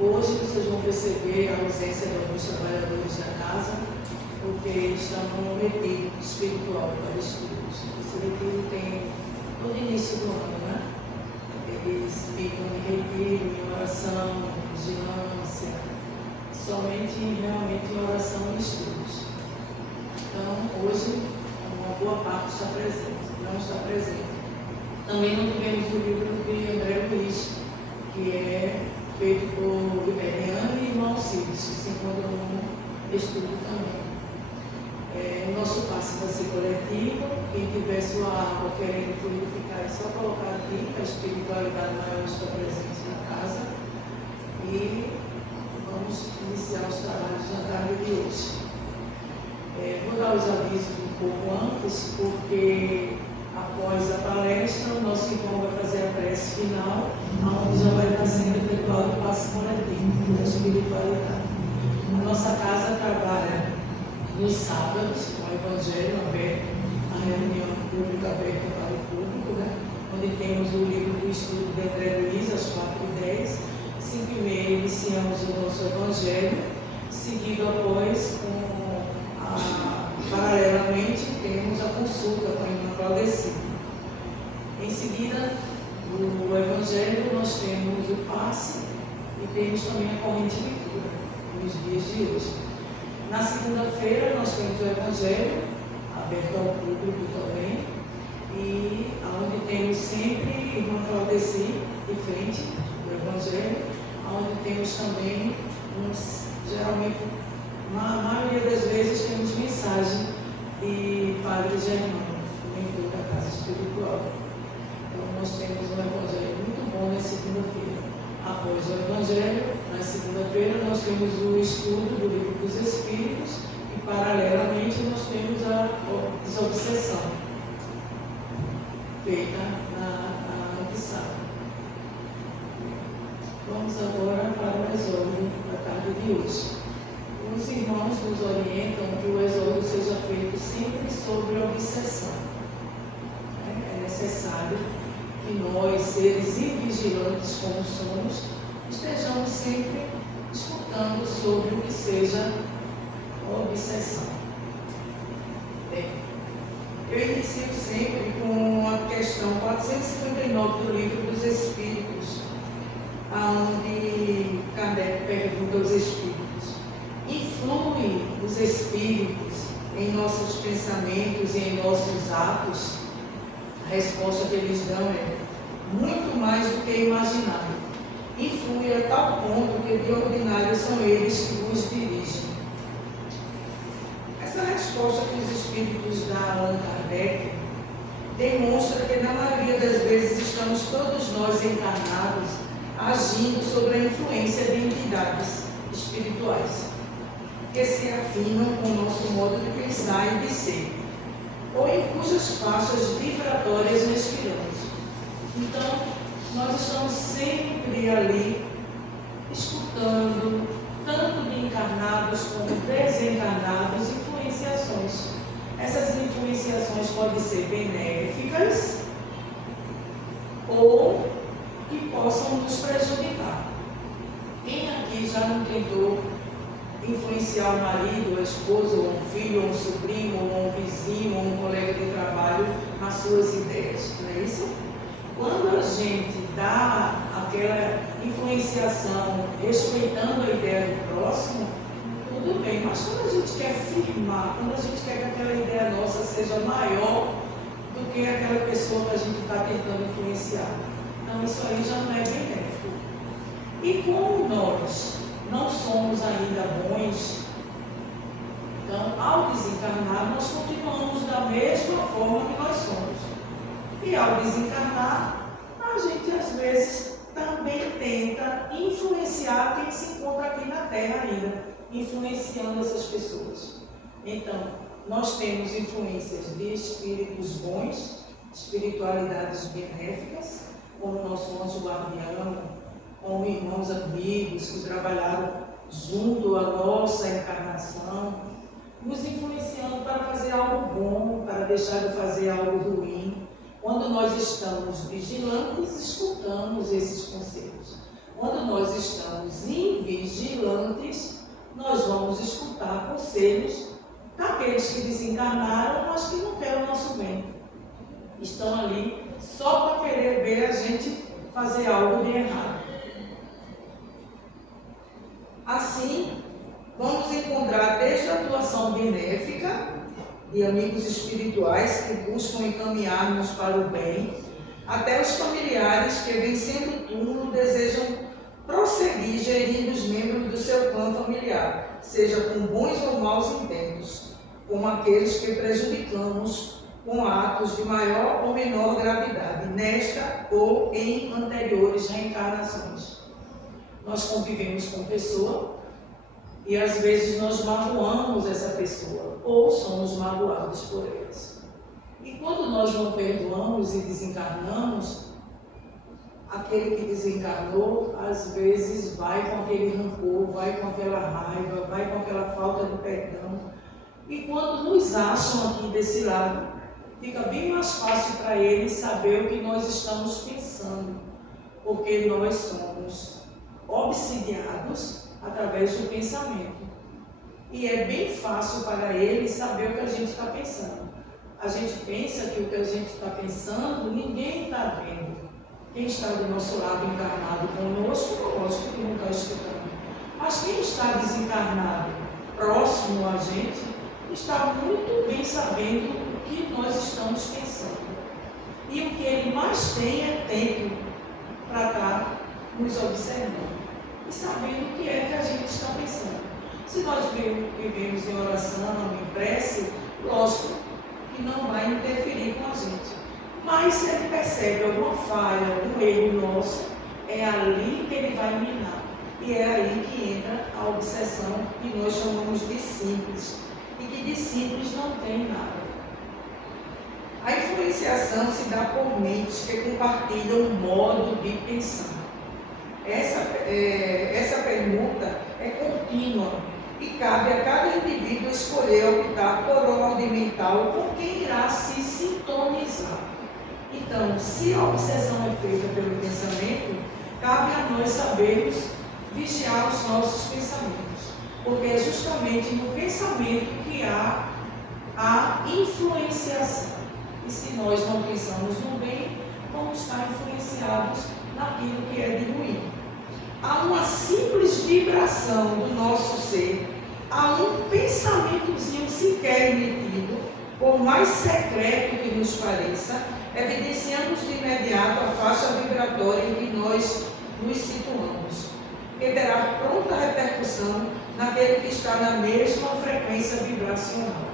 Hoje vocês vão perceber a ausência de alguns trabalhadores da casa, porque eles estão num retiro espiritual para estudos. Esse retiro tem todo início do ano, né? Eles ficam em retiro, em oração, vigilância, somente realmente em oração e estudos. Então, hoje, uma boa parte está presente, não está presente. Também não tivemos o livro de André Luiz, que é feito por Eliane e irmão Alcides, que se encontram no estudo também. O nosso passe vai ser coletivo. Quem tiver sua água querendo fluidificar, é só colocar aqui, a espiritualidade maior está presente na casa. E vamos iniciar os trabalhos na tarde de hoje. Vou dar os avisos um pouco antes, porque após a palestra, o nosso irmão vai fazer a prece final, onde já vai estar sendo efetuado o passe coletivo da espiritualidade. A nossa casa trabalha nos sábados, com o Evangelho aberto, a reunião pública aberta para o público, né? Onde temos o livro do estudo de André Luiz, às 4h10, 5h30 iniciamos o nosso Evangelho, seguido após, paralelamente, temos a consulta com a irmã Claudeci. Em seguida, do Evangelho, nós temos o passe e temos também a corrente de cura, nos dias de hoje. Na segunda-feira, nós temos o Evangelho, aberto ao público também, e onde temos sempre irmã Claudeci de frente do Evangelho, onde temos também, geralmente, na maioria das vezes, temos mensagem de Padre Germano, mentor da Casa Espiritual. Então, nós temos um Evangelho muito bom na segunda-feira. Após o Evangelho, na segunda-feira, nós temos o estudo do Livro dos Espíritos e, paralelamente, nós temos a desobsessão, feita na antesábado. Vamos agora para o exórdio da tarde de hoje. Os irmãos nos orientam que o exórdio seja feito sempre sobre obsessão. É necessário que nós, seres invigilantes como somos, estejamos sempre escutando sobre o que seja obsessão. Bem, eu inicio sempre com a questão 459 do Livro dos Espíritos, onde Kardec pergunta aos Espíritos: influi os Espíritos em nossos pensamentos e em nossos atos? A resposta que eles dão é: muito mais do que imaginar. Influi a tal ponto que de ordinário são eles que vos dirigem. Essa resposta que os Espíritos dão a Allan Kardec demonstra que na maioria das vezes estamos todos nós encarnados agindo sob a influência de entidades espirituais que se afinam com o nosso modo de pensar e de ser, ou em cujas faixas vibratórias respiramos. Então, nós estamos sempre ali, escutando, tanto de encarnados como desencarnados, influenciações. Essas influenciações podem ser benéficas ou que possam nos prejudicar. Quem aqui já não tentou influenciar o marido, a esposa, ou um filho, ou um sobrinho, ou um vizinho, ou um colega de trabalho nas suas ideias, não é isso? Quando a gente dá aquela influenciação respeitando a ideia do próximo, tudo bem, mas quando a gente quer firmar, quando a gente quer que aquela ideia nossa seja maior do que aquela pessoa que a gente está tentando influenciar, então isso aí já não é benéfico. E como nós não somos ainda bons, então, ao desencarnar, nós continuamos da mesma forma que nós somos. E ao desencarnar, a gente às vezes também tenta influenciar quem se encontra aqui na Terra ainda, influenciando essas pessoas. Então, nós temos influências de espíritos bons, espiritualidades benéficas, como o nosso anjo guardião, como irmãos amigos que trabalharam junto à nossa encarnação, nos influenciando para fazer algo bom, para deixar de fazer algo ruim. Quando nós estamos vigilantes, escutamos esses conselhos. Quando nós estamos vigilantes, nós vamos escutar conselhos daqueles que desencarnaram, mas que não querem o nosso bem. Estão ali só para querer ver a gente fazer algo de errado. Assim, vamos encontrar desde a atuação benéfica de amigos espirituais que buscam encaminhar-nos para o bem, até os familiares que, vencendo o túmulo, desejam prosseguir gerindo os membros do seu clã familiar, seja com bons ou maus intentos, como aqueles que prejudicamos com atos de maior ou menor gravidade, nesta ou em anteriores reencarnações. Nós convivemos com pessoa e às vezes nós magoamos essa pessoa ou somos magoados por elas. E quando nós não perdoamos e desencarnamos, aquele que desencarnou às vezes vai com aquele rancor, vai com aquela raiva, vai com aquela falta de perdão. E quando nos acham aqui desse lado, fica bem mais fácil para eles saber o que nós estamos pensando, porque nós somos obsidiados através do pensamento. E é bem fácil para eles saber o que a gente está pensando. A gente pensa que o que a gente está pensando, ninguém está vendo. Quem está do nosso lado encarnado conosco, lógico que não está escutando. Mas quem está desencarnado, próximo a gente, está muito bem sabendo o que nós estamos pensando. E o que ele mais tem é tempo para estar nos observando e sabendo o que é que a gente está pensando. Se nós vivemos em oração, em prece, lógico que não vai interferir com a gente. Mas se ele percebe alguma falha, algum erro nosso, é ali que ele vai minar. E é aí que entra a obsessão que nós chamamos de simples. E que de simples não tem nada. A influenciação se dá por mentes que compartilham um modo de pensar. Essa permuta é contínua e cabe a cada indivíduo escolher optar por ordem mental com quem irá se sintonizar. Então, se a obsessão é feita pelo pensamento, cabe a nós sabermos vigiar os nossos pensamentos, porque é justamente no pensamento que há a influenciação. E se nós não pensamos no bem, vamos estar influenciados naquilo que é de ruim. Há uma simples vibração do nosso ser, há um pensamentozinho sequer emitido, por mais secreto que nos pareça, evidenciamos de imediato a faixa vibratória em que nós nos situamos, que terá pronta repercussão naquele que está na mesma frequência vibracional.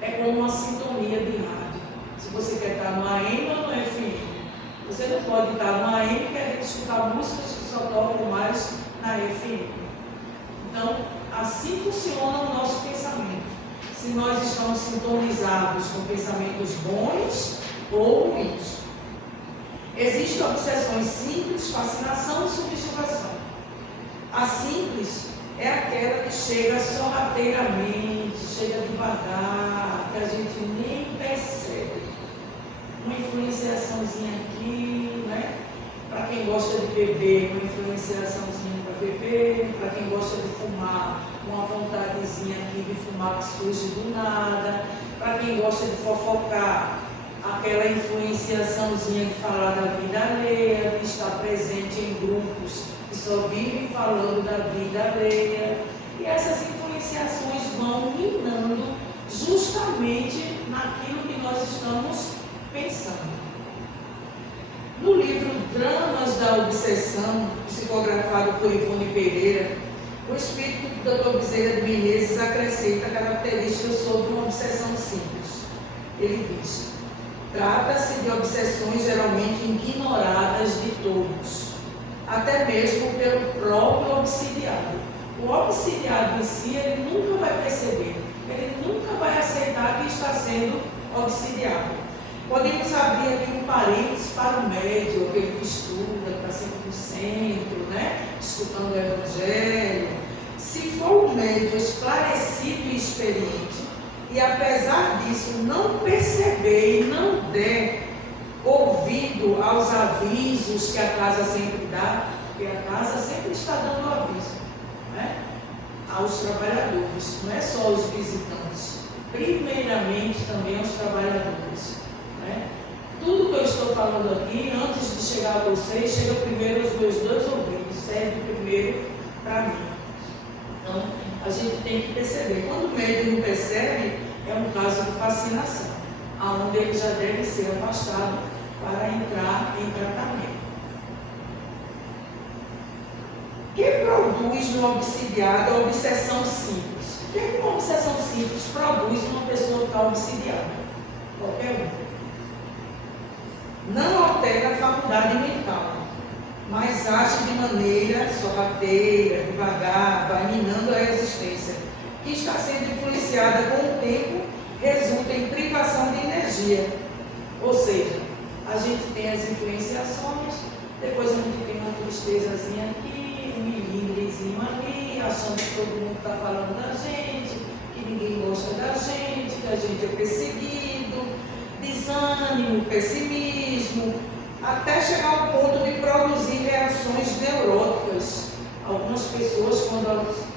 É como uma sintonia de rádio. Se você quer estar no AM ou no FM, você não pode estar no AM e querer escutar músicas que só tocam mais na FM. Então, assim funciona o nosso pensamento. Se nós estamos sintonizados com pensamentos bons ou ruins. Existem obsessões simples, fascinação e subjugação. A simples é aquela que chega sorrateiramente, chega devagar, que a gente nem percebe. Uma influenciaçãozinha aqui, né? Para quem gosta de beber, uma influenciaçãozinha para beber. Para quem gosta de fumar, uma vontadezinha aqui de fumar que surge do nada. Para quem gosta de fofocar, aquela influenciaçãozinha de falar da vida alheia, de estar presente em grupos que só vivem falando da vida alheia. E essas influenciações vão minando justamente naquilo que nós estamos pensando. No livro Dramas da Obsessão, psicografado por Ivone Pereira, o espírito do Dr. Bezerra de Menezes acrescenta características sobre uma obsessão simples. Ele diz: trata-se de obsessões geralmente ignoradas de todos, até mesmo pelo próprio obsidiado. O obsidiado em si, ele nunca vai perceber, ele nunca vai aceitar que está sendo obsidiado. Podemos abrir aqui um parênteses para o médium, aquele que estuda, que está sempre no centro, né? Escutando o Evangelho. Se for um médium esclarecido e experiente, e apesar disso não perceber e não der ouvido aos avisos que a casa sempre dá, porque a casa sempre está dando aviso, aos trabalhadores, não é só aos visitantes, primeiramente também aos trabalhadores. Né? Tudo que eu estou falando aqui, antes de chegar a vocês, chega primeiro aos meus 2 ouvidos, serve primeiro para mim. Então, a gente tem que perceber. Quando o médium não percebe, é um caso de fascinação, onde ele já deve ser afastado para entrar em tratamento. O que produz no obsidiado a obsessão simples? O que uma obsessão simples produz uma pessoa que está obsidiada? Qualquer um. Não altera a faculdade mental, mas age de maneira sorrateira, devagar, vai minando a existência, que está sendo influenciada com o tempo, resulta em privação de energia. Ou seja, a gente tem as influenciações, depois a gente tem uma tristezazinha aqui, um milindrezinho ali, achando que todo mundo está falando da gente, que ninguém gosta da gente, que a gente é perseguido, desânimo, pessimismo, até chegar ao ponto de produzir reações neuróticas. Algumas pessoas, quando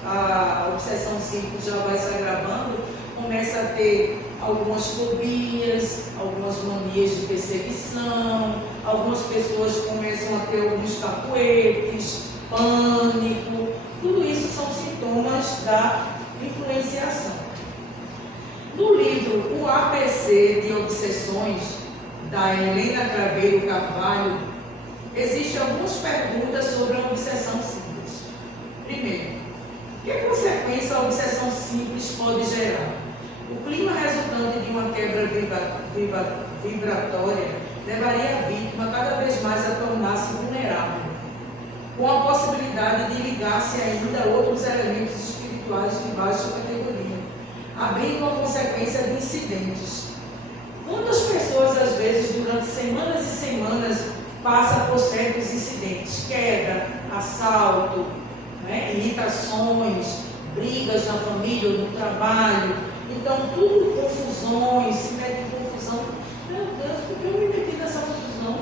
a obsessão simples já vai se agravando, começa a ter algumas fobias, algumas manias de perseguição, algumas pessoas começam a ter alguns capoetes, pânico. Tudo isso são sintomas da influenciação. No livro O ABC de Obsessões, da Helena Craveiro Carvalho, existem algumas perguntas sobre a obsessão simples. Primeiro, que consequência a obsessão simples pode gerar? O clima resultante de uma quebra vibratória levaria a vítima cada vez mais a tornar-se vulnerável, com a possibilidade de ligar-se ainda a outros elementos espirituais de baixa categoria, abrindo a consequência de incidentes. Quantas pessoas, às vezes, durante semanas e semanas, passam por certos incidentes, queda, assalto, né, irritações, brigas na família ou no trabalho, então tudo confusões, se mete em confusão. Meu Deus, por que eu me meti nessa confusão?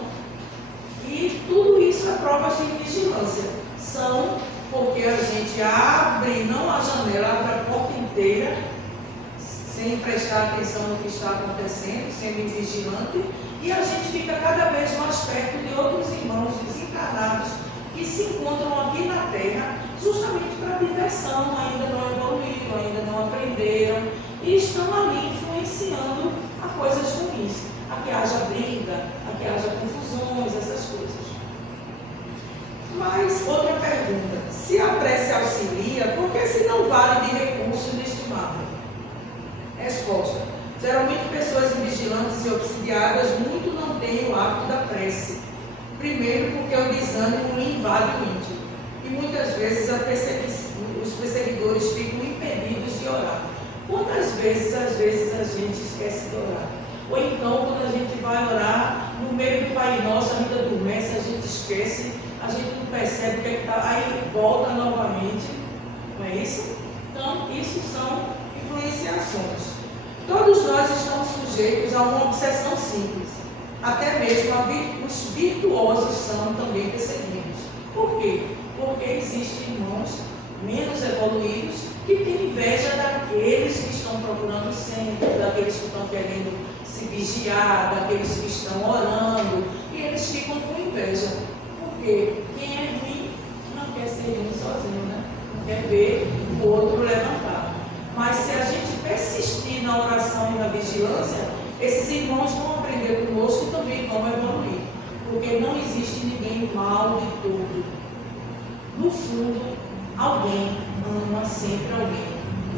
E tudo isso é provas de vigilância. São porque a gente abre, não a janela, abre a porta inteira, sem prestar atenção no que está acontecendo, sendo vigilante, e a gente fica cada vez mais perto de outros irmãos desencarnados que se encontram aqui na Terra justamente para diversão, ainda não evoluíram, ainda não aprenderam, e estão ali influenciando a coisas ruins, a que haja briga, a que haja confusões, essas coisas. Mas, outra pergunta, se a prece auxilia, por que se não vale de recurso inestimável? Resposta, geralmente pessoas invigilantes e obsidiadas muito não têm o hábito da prece. Primeiro porque o desânimo lhe invade o íntimo, e muitas vezes os perseguidores ficam impedidos de orar. Quantas vezes, às vezes, a gente esquece de orar? Ou então, quando a gente vai orar, no meio do Pai Nosso, a gente adormece, a gente esquece, a gente não percebe o que está, aí volta novamente, não é isso? Então, isso são influenciações. Todos nós estamos sujeitos a uma obsessão simples, até mesmo os virtuosos são também perseguidos. Por quê? Porque existem irmãos menos evoluídos que têm inveja daqueles que estão procurando o centro, daqueles que estão querendo se vigiar, daqueles que estão orando, e eles ficam com inveja. Porque quem é ruim não quer ser ruim sozinho, né? Não quer ver o outro levantado. Mas se a gente persistir na oração e na vigilância, esses irmãos vão aprender conosco e também vão evoluir. Porque não existe ninguém mal de todo. No fundo, alguém ama sempre alguém.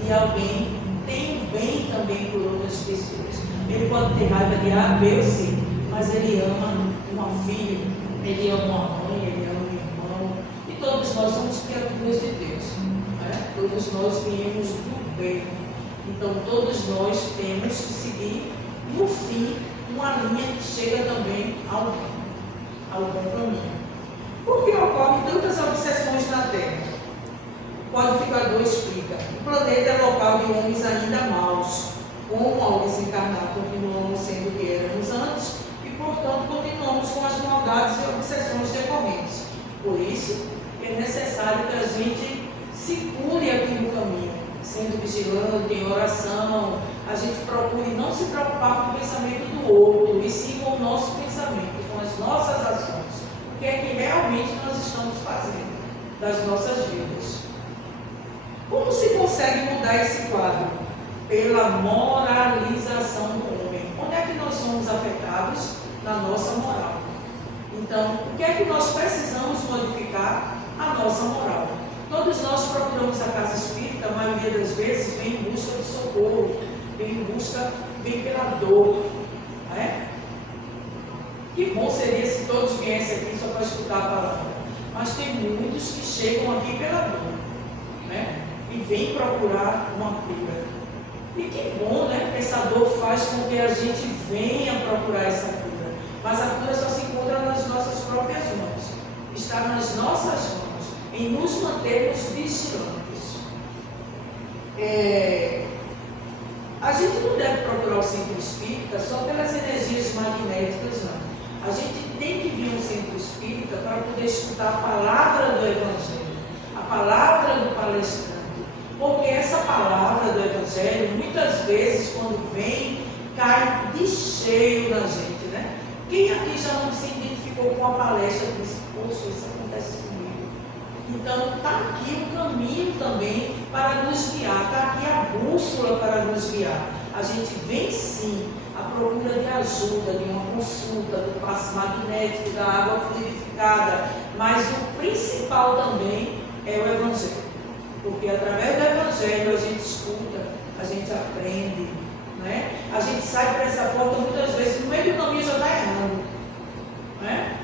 E alguém tem um bem também por outras pessoas. Ele pode ter raiva de A, B ou C, mas ele ama uma filha, ele ama uma mãe, ele ama um irmão. E todos nós somos criaturas de Deus. Né? Todos nós viemos do bem. Então todos nós temos que seguir, no fim, uma linha que chega também ao bom caminho. Por que ocorrem tantas obsessões na Terra? O codificador explica. O planeta é local de homens ainda maus, como ao desencarnar continuamos sendo o que éramos antes e, portanto, continuamos com as maldades e obsessões decorrentes. Por isso, é necessário que a gente se cure aqui no caminho. jejuando, em oração, a gente procure não se preocupar com o pensamento do outro, e sim com o nosso pensamento, com as nossas ações. O que é que realmente nós estamos fazendo das nossas vidas. Como se consegue mudar esse quadro? Pela moralização do homem. Onde é que nós somos afetados? Na nossa moral. Então, o que é que nós precisamos modificar? A nossa moral. Todos nós procuramos a casa espírita, a maioria das vezes vem em busca de socorro, vem pela dor. Não é? Que bom seria se todos viessem aqui só para escutar a palavra. Mas tem muitos que chegam aqui pela dor, né? E vêm procurar uma cura. E que bom, né? Porque essa dor faz com que a gente venha procurar essa cura. Mas a cura só se encontra nas nossas próprias mãos. Está nas nossas mãos, em nos mantermos vigilantes. A gente não deve procurar o centro espírita só pelas energias magnéticas, não. A gente tem que vir ao centro espírita para poder escutar a palavra do Evangelho, a palavra do palestrante. Porque essa palavra do Evangelho, muitas vezes, quando vem, cai de cheio na gente, né? Quem aqui já não se identificou com a palestra e disse, poxa, isso acontece comigo? Então, está aqui o caminho também para nos guiar, está aqui a bússola para nos guiar. A gente vem sim à procura de ajuda, de uma consulta, do passe magnético, da água fluidificada, mas o principal também é o Evangelho. Porque através do Evangelho a gente escuta, a gente aprende, né? A gente sai para essa porta muitas vezes, no meio do caminho já está errando, né?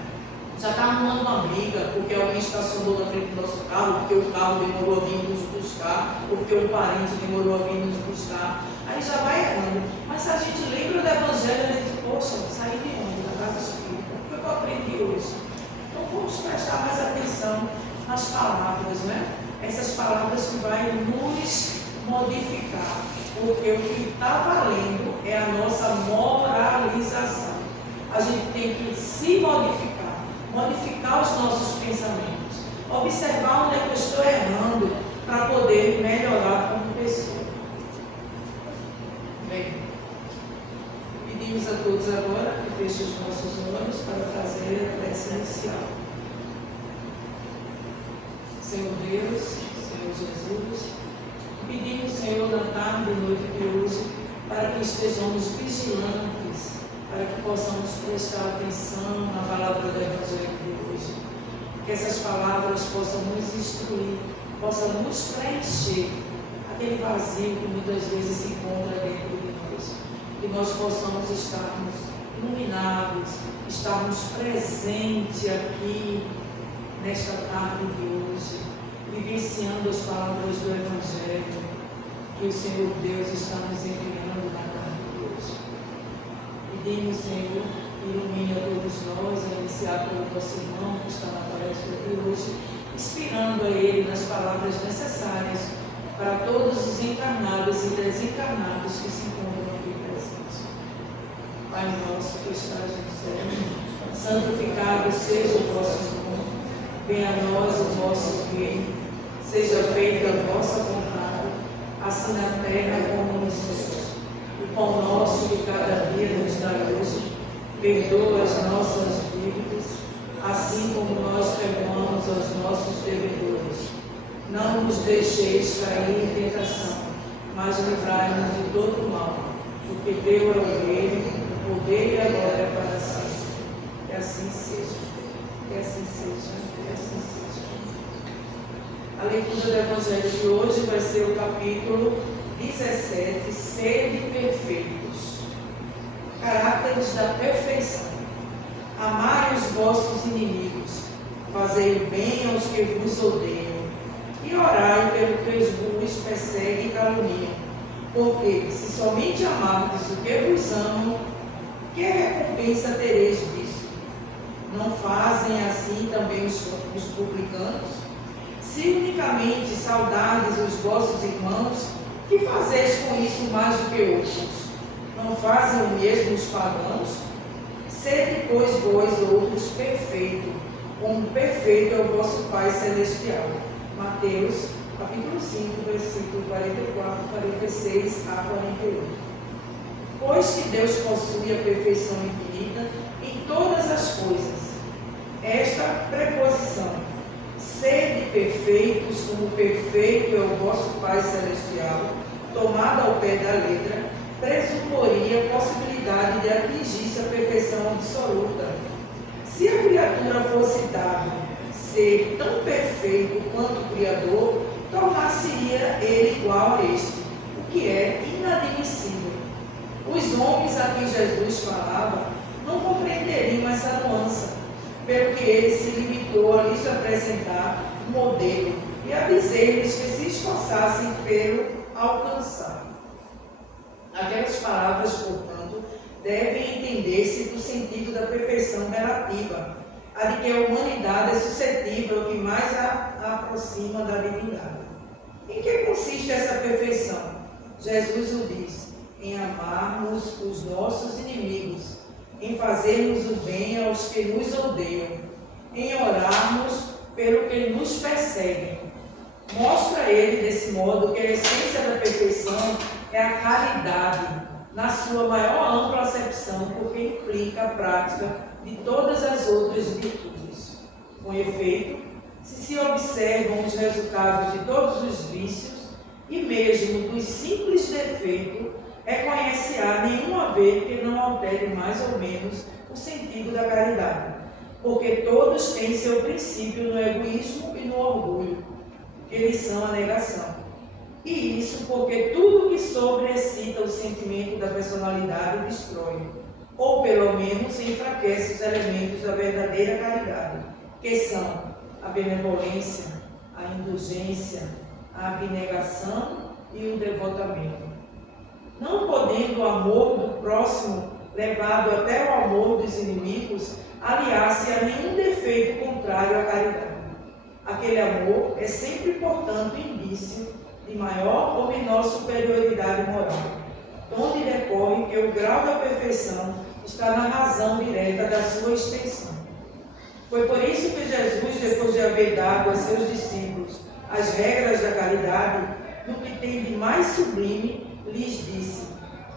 Já está arrumando uma briga, porque alguém estacionou na frente do nosso carro, porque o carro demorou a vir nos buscar, ou porque um parente demorou a vir nos buscar. Aí já vai errando. Mas se a gente lembra do Evangelho, a gente diz, poxa, saí de onde? Da casa espírita. O que eu aprendi hoje? Então vamos prestar mais atenção nas palavras, né? Essas palavras que vão nos modificar. Porque o que está valendo é a nossa moralização. A gente tem que se modificar, modificar os nossos pensamentos, observar onde é que eu estou errando para poder melhorar como pessoa. Bem, pedimos a todos agora que fechem os nossos olhos para fazer a prece inicial. Senhor Deus, Senhor Jesus, pedimos, Senhor, na tarde e noite de hoje, para que estejamos vigilantes, para que possamos prestar atenção na palavra do Evangelho de hoje. Que essas palavras possam nos instruir, possam nos preencher aquele vazio que muitas vezes se encontra dentro de nós. Que nós possamos estarmos iluminados, estarmos presentes aqui nesta tarde de hoje, vivenciando as palavras do Evangelho que o Senhor Deus está nos enviando na tarde de hoje. Pedimos, Senhor, ilumine a todos nós, a iniciar pelo nosso irmão que está na palestra de hoje, inspirando a ele nas palavras necessárias para todos os encarnados e desencarnados que se encontram aqui presentes. Pai nosso que estás no céu, santificado seja o vosso nome, venha a nós o vosso reino, seja feita a vossa vontade, assim na terra como nos céus. O pão nosso de cada dia nos dá hoje, perdoa as nossas dívidas, assim como nós perdoamos aos nossos devedores. Não nos deixeis cair em tentação, mas livrai-nos de todo o mal, porque teu é o reino, o poder e a glória para sempre. Que assim seja, que assim seja, que assim seja. A leitura do Evangelho de hoje vai ser o capítulo 17, sede perfeitos. Caracteres da perfeição. Amai os vossos inimigos, fazei o bem aos que vos odeiam, e orai pelo que os perseguem e caluniam. Porque, se somente amardes o que vos amam, que recompensa tereis disso? Não fazem assim também os publicanos? Se unicamente saudardes os vossos irmãos, que fazeis com isso mais do que outros? Não fazem o mesmo os pagãos? Sede, pois, vós outros perfeitos, como perfeito é o vosso Pai Celestial. Mateus, capítulo 5, versículo 44, 46 a 48. Pois que Deus possui a perfeição infinita em todas as coisas. Esta preposição, sede perfeitos como perfeito é o vosso Pai Celestial, tomada ao pé da letra, presuporia a possibilidade de atingir-se a perfeição absoluta. Se a criatura fosse dada ser tão perfeito quanto o Criador, tornar-se-ia ele igual a este, o que é inadmissível. Os homens a quem Jesus falava não compreenderiam essa nuance, pelo que ele se limitou a lhes apresentar um modelo e a dizer-lhes que se esforçassem pelo alcançar. Aquelas palavras, portanto, devem entender-se do sentido da perfeição relativa, a de que a humanidade é suscetível, que mais a aproxima da divindade. Em que consiste essa perfeição? Jesus o diz: em amarmos os nossos inimigos, em fazermos o bem aos que nos odeiam, em orarmos pelo que nos perseguem. Mostra ele, desse modo, que a essência da perfeição é a caridade, na sua maior ampla acepção, porque implica a prática de todas as outras virtudes. Com efeito, se observam os resultados de todos os vícios e mesmo dos simples defeitos, reconhece-á nenhum haver que não altere mais ou menos o sentido da caridade, porque todos têm seu princípio no egoísmo e no orgulho, que eles são a negação. E isso porque tudo que sobreexcita o sentimento da personalidade destrói, ou pelo menos enfraquece os elementos da verdadeira caridade, que são a benevolência, a indulgência, a abnegação e o devotamento. Não podendo o amor do próximo, levado até o amor dos inimigos, aliar-se a nenhum defeito contrário à caridade. Aquele amor é sempre, portanto, indício de maior ou menor superioridade moral, onde decorre que o grau da perfeição está na razão direta da sua extensão. Foi por isso que Jesus, depois de haver dado a seus discípulos as regras da caridade, no que tem de mais sublime, lhes disse: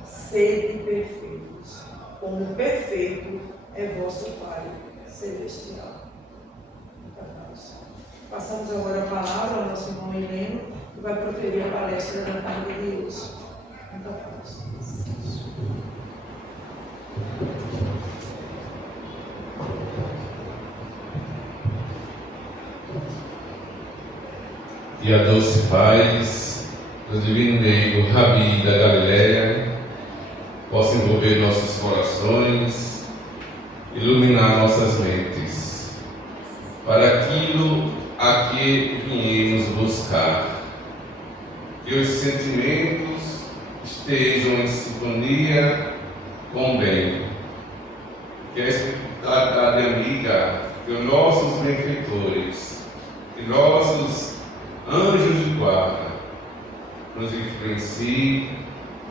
sede perfeitos, como perfeito é vosso Pai Celestial. Passamos agora a palavra ao nosso irmão Heleno, que vai proferir a palestra da tarde de hoje. Muita paz. E a doce paz do divino Neio Rabi da Galileia possa envolver nossos corações, iluminar nossas mentes, para aquilo a que viemos buscar, que os sentimentos estejam em sintonia com o bem, que a espiritualidade amiga, que os nossos benfeitores, que nossos anjos de guarda nos influenciem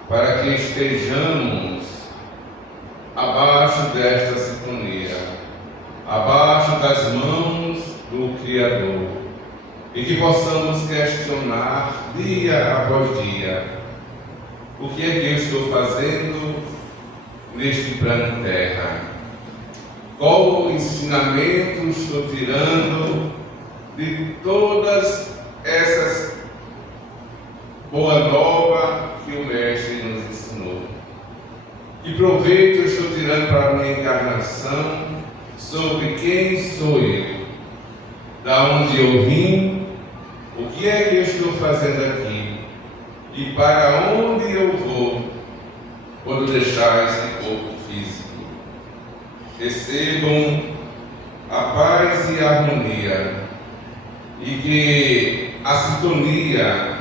para que estejamos abaixo desta sintonia, abaixo das mãos do Criador, e que possamos questionar dia após dia: o que é que eu estou fazendo neste plano terra? Qual o ensinamento estou tirando de todas essas boa nova que o Mestre nos ensinou? Que proveito eu estou tirando para a minha encarnação? Sobre quem sou eu? Da onde eu vim? O que é que eu estou fazendo aqui? E para onde eu vou quando deixar esse corpo físico? Recebam a paz e a harmonia, e que a sintonia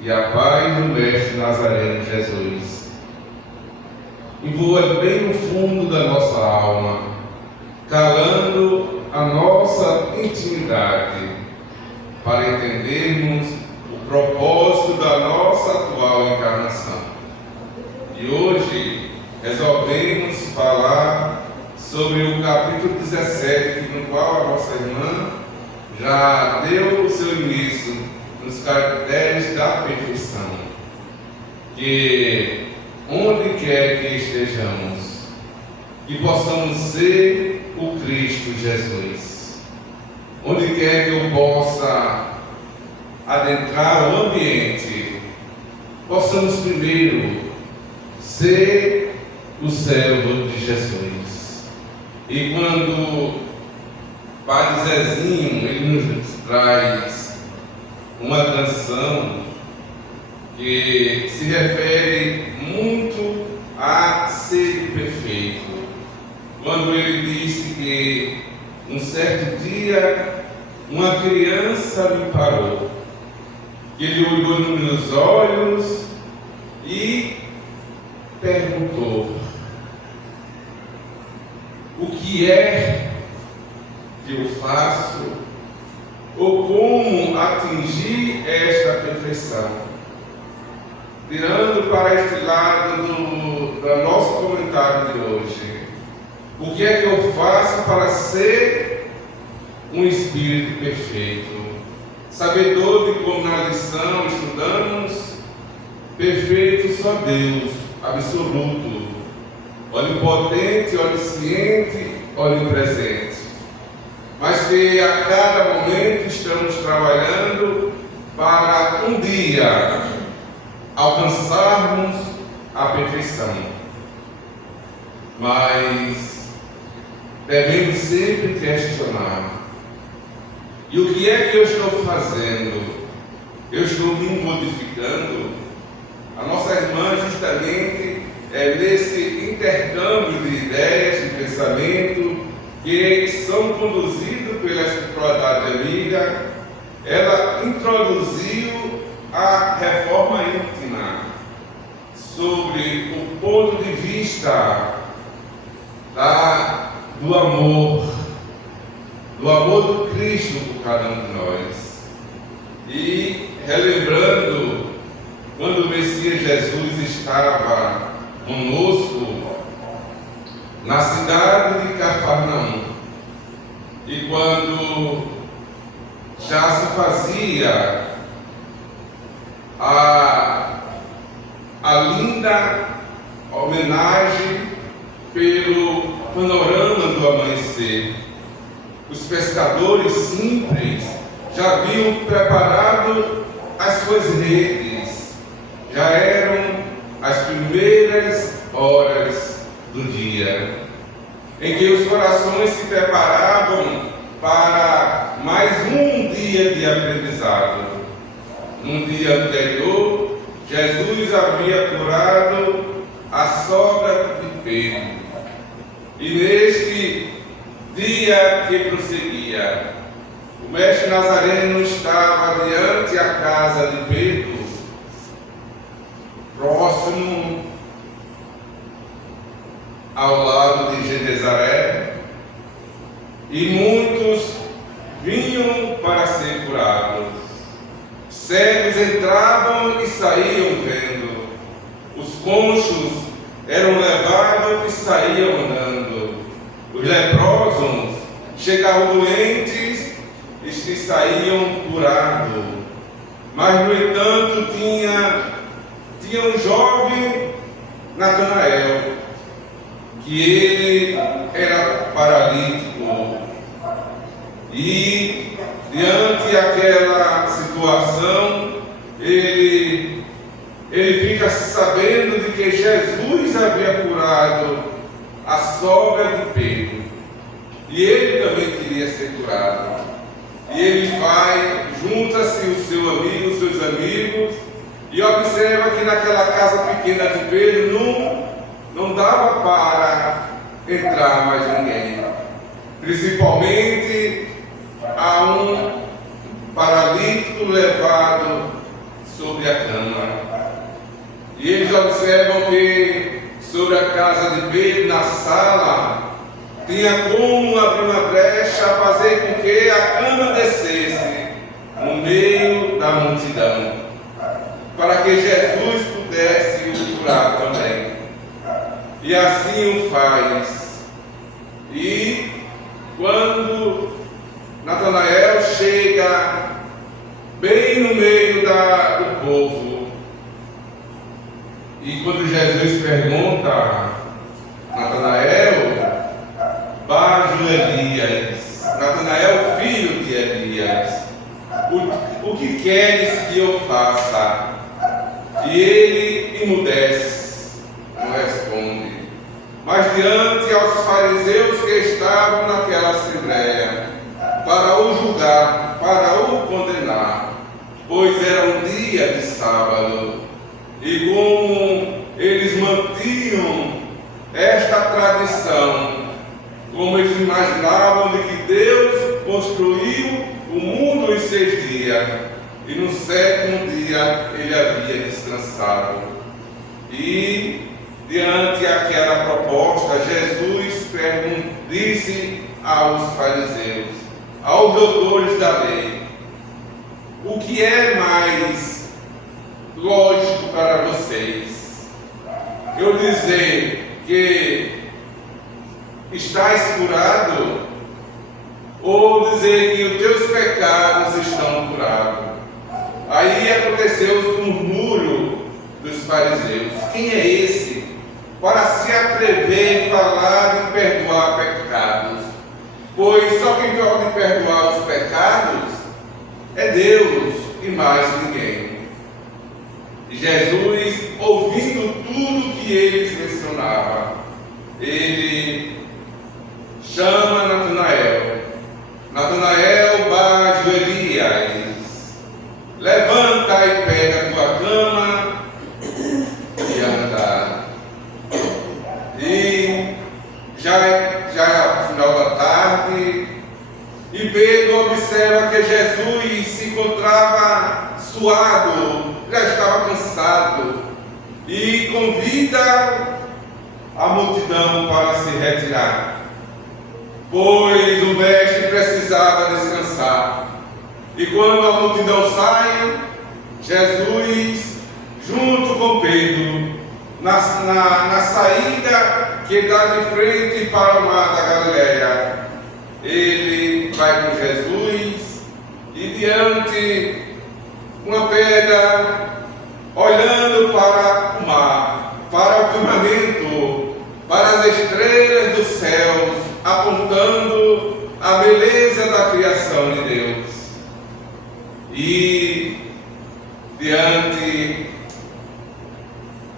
e a paz do Mestre Nazareno Jesus envolva bem no fundo da nossa alma, calando a nossa intimidade, para entendermos o propósito da nossa atual encarnação. E hoje resolvemos falar sobre o capítulo 17, no qual a nossa irmã já deu o seu início nos caracteres da perfeição. Que onde quer que estejamos, que possamos ser o Cristo Jesus. Onde quer que eu possa adentrar o ambiente, possamos primeiro ser o servo de Jesus. E quando Padre Zezinho ele nos traz uma canção que se refere muito a ser perfeito, quando ele disse que um certo dia uma criança me parou, que ele olhou nos meus olhos e perguntou: o que é que eu faço ou como atingir esta perfeição? Tirando para este lado do nosso comentário de hoje, o que é que eu faço para ser um espírito perfeito? Sabedor de como na lição estudamos, perfeito só Deus, absoluto, onipotente, onisciente, onipresente. Mas que a cada momento estamos trabalhando para um dia alcançarmos a perfeição. Mas devemos sempre questionar: e o que é que eu estou fazendo? Eu estou me modificando? A nossa irmã justamente nesse intercâmbio de ideias, de pensamento, que são conduzidos pela espiritualidade amiga, ela introduziu a reforma íntima sobre o ponto de vista do amor do Cristo por cada um de nós. E relembrando, quando o Messias Jesus estava conosco na cidade de Cafarnaum, e quando já se fazia a linda homenagem pelo panorama do amanhecer, os pescadores simples já haviam preparado as suas redes, já eram as primeiras horas do dia, em que os corações se preparavam para mais um dia de aprendizado. No dia anterior, Jesus havia curado a sogra de Pedro, e neste dia que prosseguia, o mestre Nazareno estava diante da casa de Pedro, próximo ao lado de Genezaré, e muitos vinham para ser curados. Cegos entravam e saíam vendo, os conchos eram levados e saíam andando, os leprosos chegavam doentes e se saíam curados. Mas, no entanto, tinha um jovem Natanael, que ele era paralítico, e diante daquela situação ele fica sabendo de que Jesus havia curado a sogra de Pedro, e ele também queria ser curado. E ele vai, junta-se o seu amigo, os seus amigos, e observa que naquela casa pequena de Pedro não dava para entrar mais ninguém, principalmente a um paralítico levado sobre a cama. E eles observam que sobre a casa de Pedro, na sala, tinha como abrir uma brecha, fazer com que a cama descesse no meio da multidão, para que Jesus pudesse o curar também. E assim o faz. E quando Natanael chega bem no meio do povo. E quando Jesus pergunta a Natanael, Bajo Elias, Natanael, filho de Elias, o que queres que eu faça? E ele emudece, não responde. Mas diante aos fariseus que estavam naquela assembleia, para o julgar, para o condenar, pois era um dia de sábado, e como eles mantinham esta tradição, como eles imaginavam de que Deus construiu o mundo em 6 dias, e no 7º dia ele havia descansado. E diante daquela proposta, Jesus disse aos fariseus, aos doutores da lei: o que é mais lógico para vocês? Eu dizer que estás curado, ou dizer que os teus pecados estão curados? Aí aconteceu o murmúrio dos fariseus. Quem é esse para se atrever a falar em perdoar pecados? Pois só quem pode perdoar os pecados é Deus e mais ninguém. E Jesus, ouvindo tudo que eles mencionavam, ele chama Natanael. Natanael, Bajo Elias, levanta e pega a tua cama e anda. E já é o final da tarde, e Pedro observa que Jesus se encontrava suado, já estava cansado, e convida a multidão para se retirar, pois o mestre precisava descansar. E quando a multidão sai, Jesus, junto com Pedro, na saída que dá de frente para o mar da Galileia, ele vai com Jesus e diante uma pedra, olhando para o mar, para o firmamento, para as estrelas dos céus, apontando a beleza da criação de Deus. E diante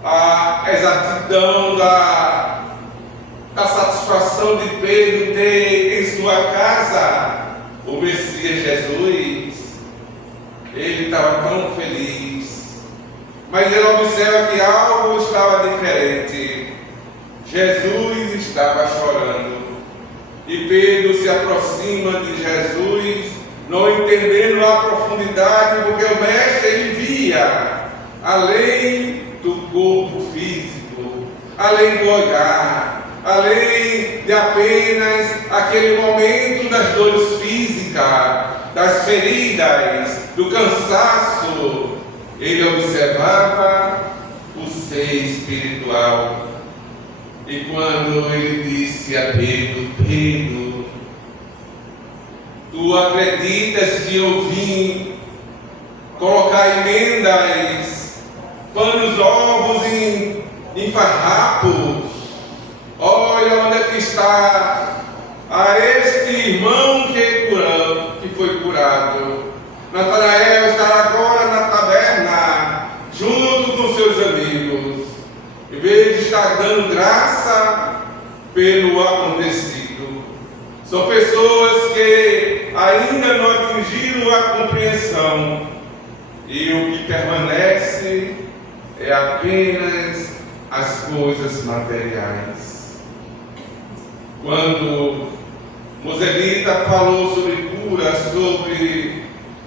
a exatidão da satisfação de Pedro ter em sua casa o Messias Jesus, ele estava tão feliz, mas ele observa que algo estava diferente. Jesus estava chorando, e Pedro se aproxima de Jesus, não entendendo a profundidade, porque o mestre ele via além do corpo físico, além do olhar, além de apenas aquele momento das dores físicas, das feridas, do cansaço. Ele observava o ser espiritual. E quando ele disse a Pedro: Pedro, tu acreditas que eu vim colocar emendas, panos novos em farrapos? Olha onde é que está a este irmão que foi curado. Natanael está agora na taberna, junto com seus amigos, em vez de estar dando graça pelo acontecido. São pessoas que ainda não atingiram a compreensão, e o que permanece é apenas as coisas materiais. Quando Moselita falou sobre cura, sobre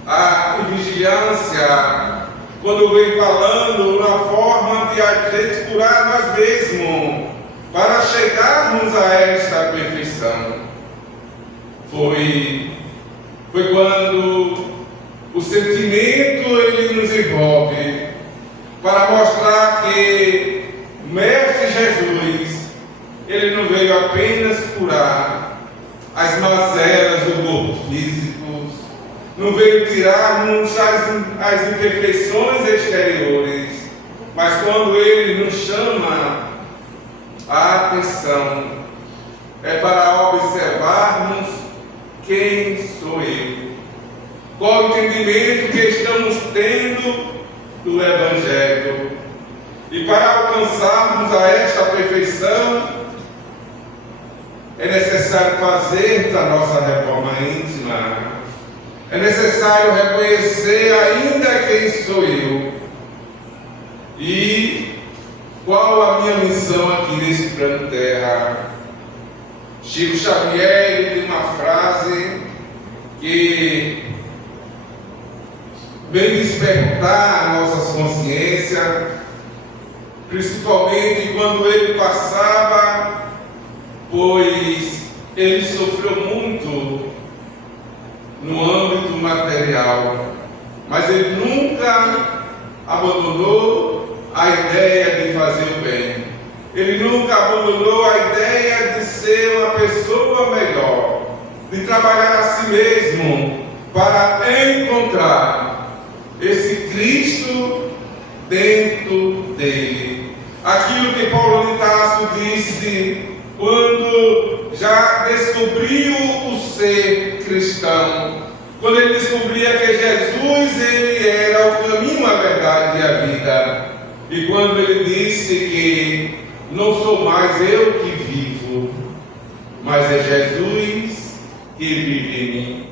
a vigilância, quando vem falando na forma de a gente curar nós mesmos, para chegarmos a esta perfeição, foi quando o sentimento ele nos envolve, para mostrar que o Mestre Jesus, ele não veio apenas curar as mazelas do corpo físico, não veio tirar-nos as imperfeições exteriores, mas quando Ele nos chama a atenção, é para observarmos quem sou eu, qual o entendimento que estamos tendo do Evangelho. E para alcançarmos a esta perfeição, é necessário fazermos a nossa reforma íntima. É necessário reconhecer ainda quem sou eu e qual a minha missão aqui nesse plano Terra. Chico Xavier tem uma frase que vem despertar a nossa consciência, principalmente quando ele passava, pois ele sofreu muito no âmbito material, mas ele nunca abandonou a ideia de fazer o bem. Ele nunca abandonou a ideia de ser uma pessoa melhor, de trabalhar a si mesmo para encontrar esse Cristo dentro dele. Aquilo que Paulo de Tarso disse quando já descobriu o ser cristão, quando ele descobria que Jesus ele era o caminho, a verdade e a vida, e quando ele disse que não sou mais eu que vivo, mas é Jesus que vive em mim.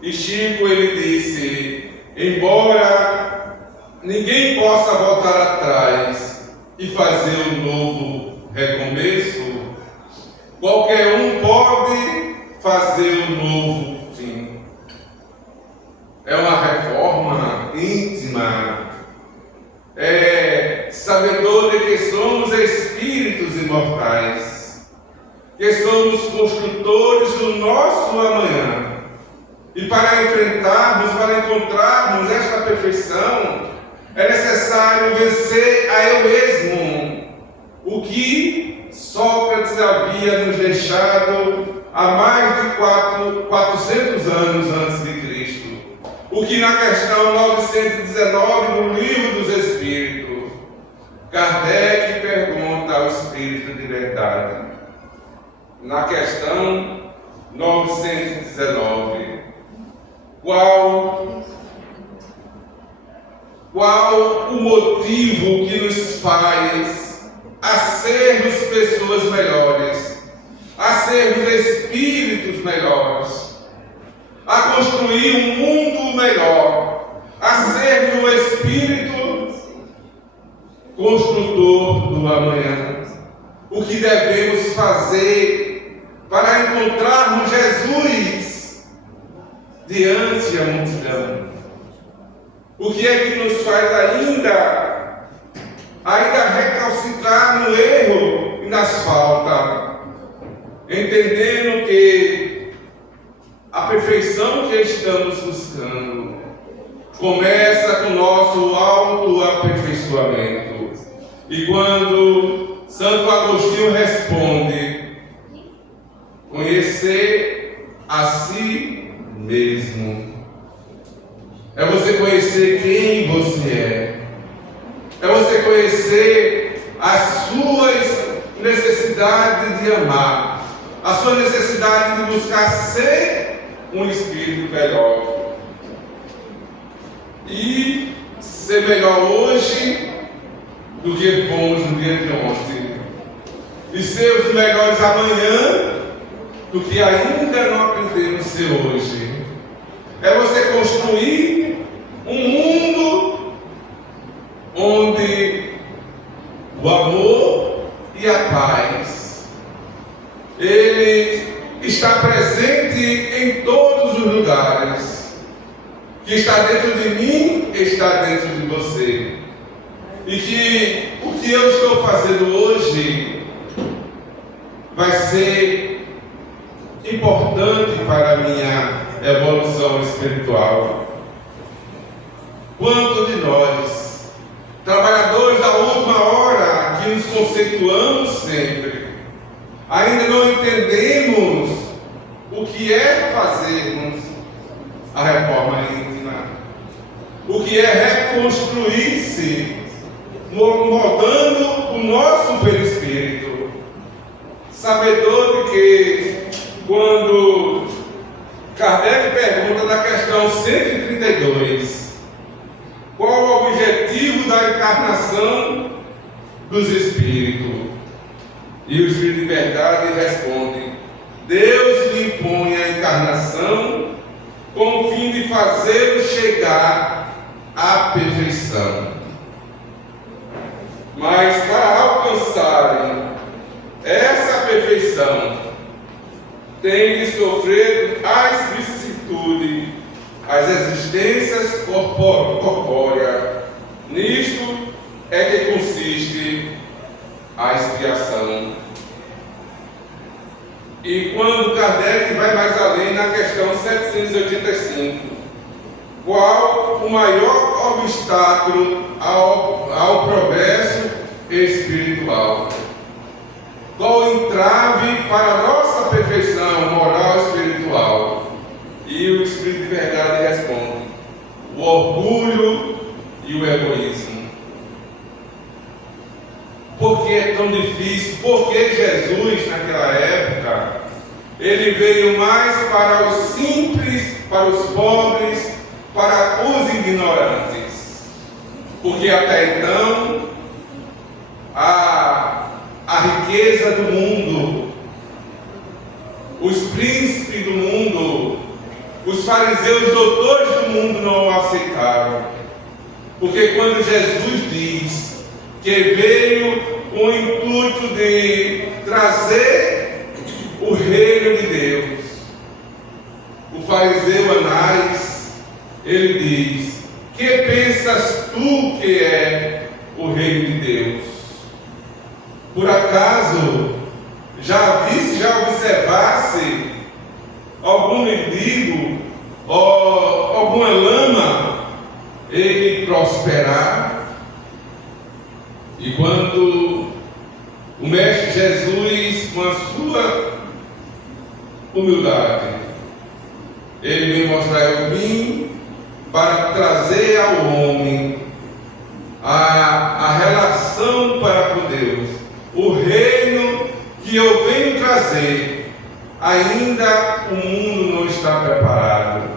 E Chico ele disse: embora ninguém possa voltar atrás e fazer um novo recomeço, qualquer um pode fazer um novo fim. É uma reforma íntima. É sabedor de que somos espíritos imortais, que somos construtores do nosso amanhã. E para enfrentarmos, para encontrarmos esta perfeição, é necessário vencer a eu mesmo, o que Sócrates havia nos deixado há mais de 400 anos antes de Cristo. O que na questão 919 no Livro dos Espíritos, Kardec pergunta ao Espírito de Verdade. Na questão 919, qual o motivo que nos faz a sermos pessoas melhores, a sermos espíritos melhores, a construir um mundo melhor, a sermos um espírito construtor do amanhã? O que devemos fazer para encontrarmos Jesus diante da multidão? O que é que nos faz ainda recalcitrar no erro e nas faltas, entendendo que a perfeição que estamos buscando começa com o nosso autoaperfeiçoamento. E quando Santo Agostinho responde: conhecer a si mesmo. É você conhecer quem você é. É você conhecer as suas necessidades de amar, a sua necessidade de buscar ser um espírito melhor. E ser melhor hoje do que fomos no dia de ontem. E ser os melhores amanhã do que ainda não aprendemos a ser hoje. É você construir um mundo onde o amor e a paz ele está presente em todos os lugares. Que está dentro de mim, está dentro de você. E que o que eu estou fazendo hoje vai ser importante para a minha evolução espiritual. Quanto de nós, trabalhadores da última hora, que nos conceituamos sempre, ainda não entendemos o que é fazermos a reforma que é reconstruir-se, moldando o nosso perispírito. Sabedor de que, quando Kardec pergunta na questão 132, qual o objetivo da encarnação dos espíritos? E o Espírito de Verdade responde: Deus lhe impõe a encarnação com o fim de fazê-lo chegar à perfeição. Mas para alcançarem essa perfeição, tem de sofrer as vicissitudes, as existências corpóreas. Nisto é que consiste a expiação. E quando Kardec vai mais além na questão 785, qual o maior obstáculo ao progresso espiritual? Qual o entrave para a nossa perfeição moral e espiritual? E o Espírito de Verdade responde: o orgulho e o egoísmo. Por que é tão difícil? Porque Jesus, naquela época, ele veio mais para os simples, para os pobres, para os ignorantes. Porque até então, a riqueza do mundo, os príncipes do mundo, os fariseus doutores do mundo não o aceitaram. Porque quando Jesus diz que veio com o intuito de trazer o reino de Deus, o fariseu Anás, ele diz: que pensas tu que é o reino de Deus? Por acaso já observasse algum mendigo ou alguma lama ele prosperar? E quando o Mestre Jesus, com a sua humildade, ele vem mostrar: eu vim para trazer ao homem a relação para com Deus, o reino que eu venho trazer. Ainda o mundo não está preparado,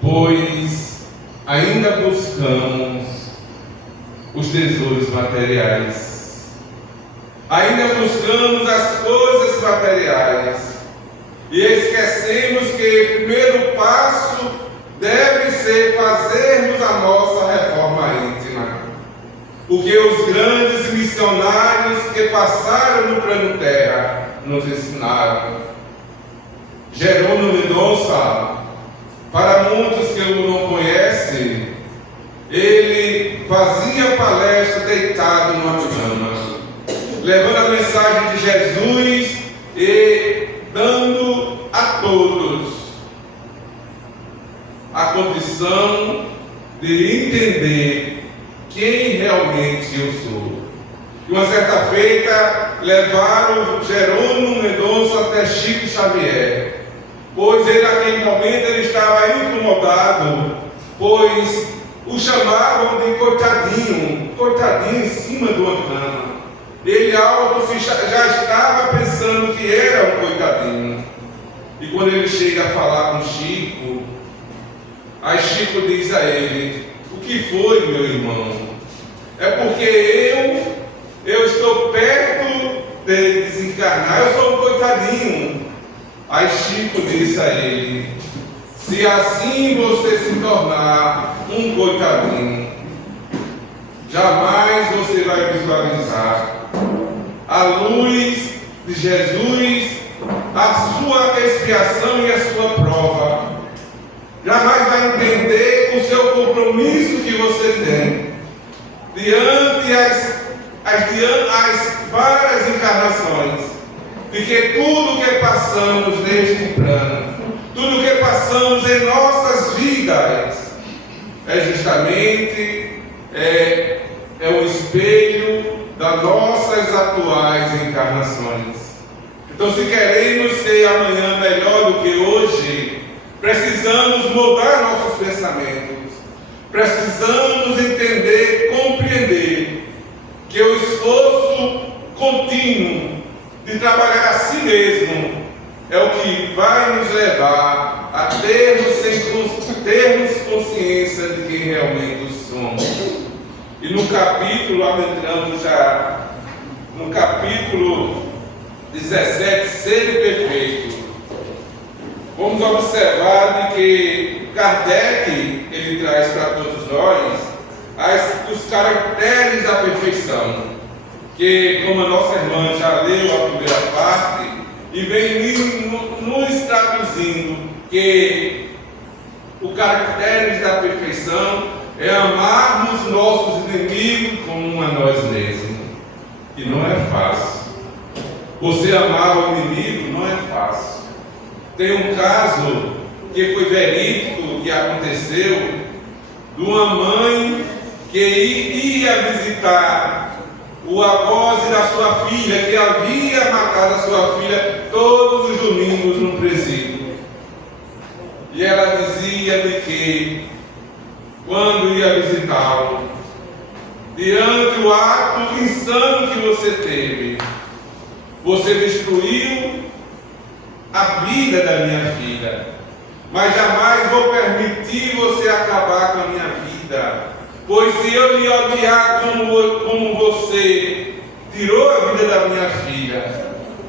pois ainda buscamos os tesouros materiais, ainda buscamos as coisas materiais e esquecemos que o primeiro passo deve ser fazermos a nossa reforma íntima. Porque os grandes missionários que passaram no plano terra nos ensinaram. Jerônimo Mendonça, para muitos que o não conhecem, ele fazia palestra deitado numa cama, levando a mensagem de Jesus e dando a todos a condição de entender quem realmente eu sou. E uma certa feita levaram Jerônimo Mendonça até Chico Xavier, pois ele naquele momento ele estava incomodado, pois o chamavam de coitadinho em cima de uma cama. Ele já estava pensando que era um coitadinho. E quando ele chega a falar com Chico, aí Chico diz a ele: o que foi, meu irmão? É porque eu estou perto de desencarnar, eu sou um coitadinho. Aí Chico disse a ele: se assim você se tornar um coitadinho, jamais você vai visualizar a luz de Jesus, a sua expiação e a sua prova. Jamais vai entender o seu compromisso que você tem diante as várias encarnações, de que tudo que passamos neste plano, tudo que passamos em nossas vidas, é justamente um espelho das nossas atuais encarnações. Então, se queremos ser amanhã melhor do que hoje, precisamos mudar nossos pensamentos, Precisamos entender, compreender que o esforço contínuo de trabalhar a si mesmo é o que vai nos levar a termos consciência de quem realmente somos. E no capítulo, adentrando já no capítulo 17, Ser Perfeito, vamos observar de que Kardec, ele traz para todos nós os caracteres da perfeição, que, como a nossa irmã já leu a primeira parte, e vem nos traduzindo que o caracteres da perfeição é amarmos nossos inimigos como a nós mesmos. E não é fácil. Você amar o inimigo não é fácil. Tem um caso que foi verídico, que aconteceu, de uma mãe que ia visitar o algoz da sua filha, que havia matado a sua filha todos os domingos no presídio. E ela dizia de que, quando ia visitá-lo, diante do ato insano que você teve, você destruiu a vida da minha filha, mas jamais vou permitir você acabar com a minha vida. Pois se eu lhe odiar como você tirou a vida da minha filha,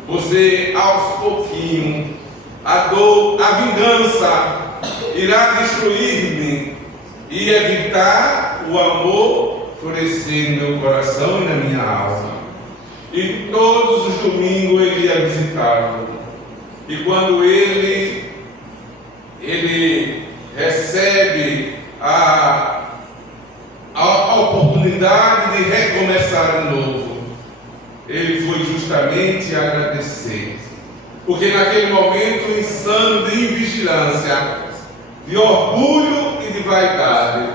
você aos pouquinhos, a dor, a vingança irá destruir-me e evitar o amor florescer no meu coração e na minha alma. E todos os domingos ele ia visitá-lo. E quando ele recebe a oportunidade de recomeçar de novo, ele foi justamente agradecer, porque naquele momento insano de invigilância, de orgulho e de vaidade,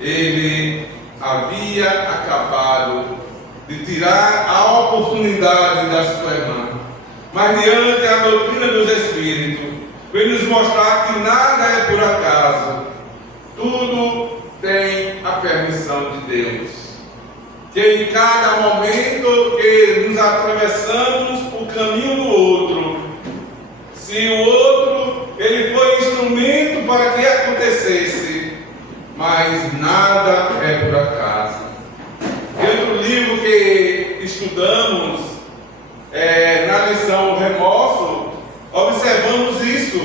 ele havia acabado de tirar a oportunidade da sua irmã. Mas diante da doutrina dos Espíritos, vem nos mostrar que nada é por acaso, tudo tem a permissão de Deus, que em cada momento que nos atravessamos o caminho do outro, se o outro ele foi instrumento para que acontecesse, mas nada é por acaso. Dentro do livro que estudamos, na lição Remorso, observamos isso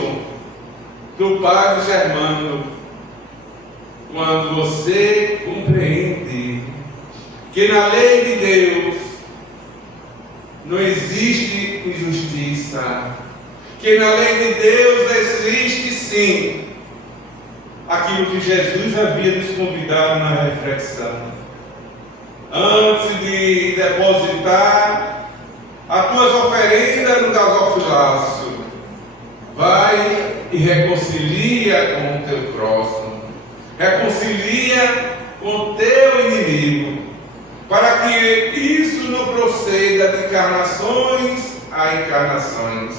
do Padre Germano. Quando você compreende que na lei de Deus não existe injustiça, que na lei de Deus existe sim aquilo que Jesus havia nos convidado na reflexão. Antes de depositar as tuas oferendas no gasofilaço, vai e reconcilia com o teu próximo, reconcilia com o teu inimigo, para que isso não proceda de encarnações a encarnações.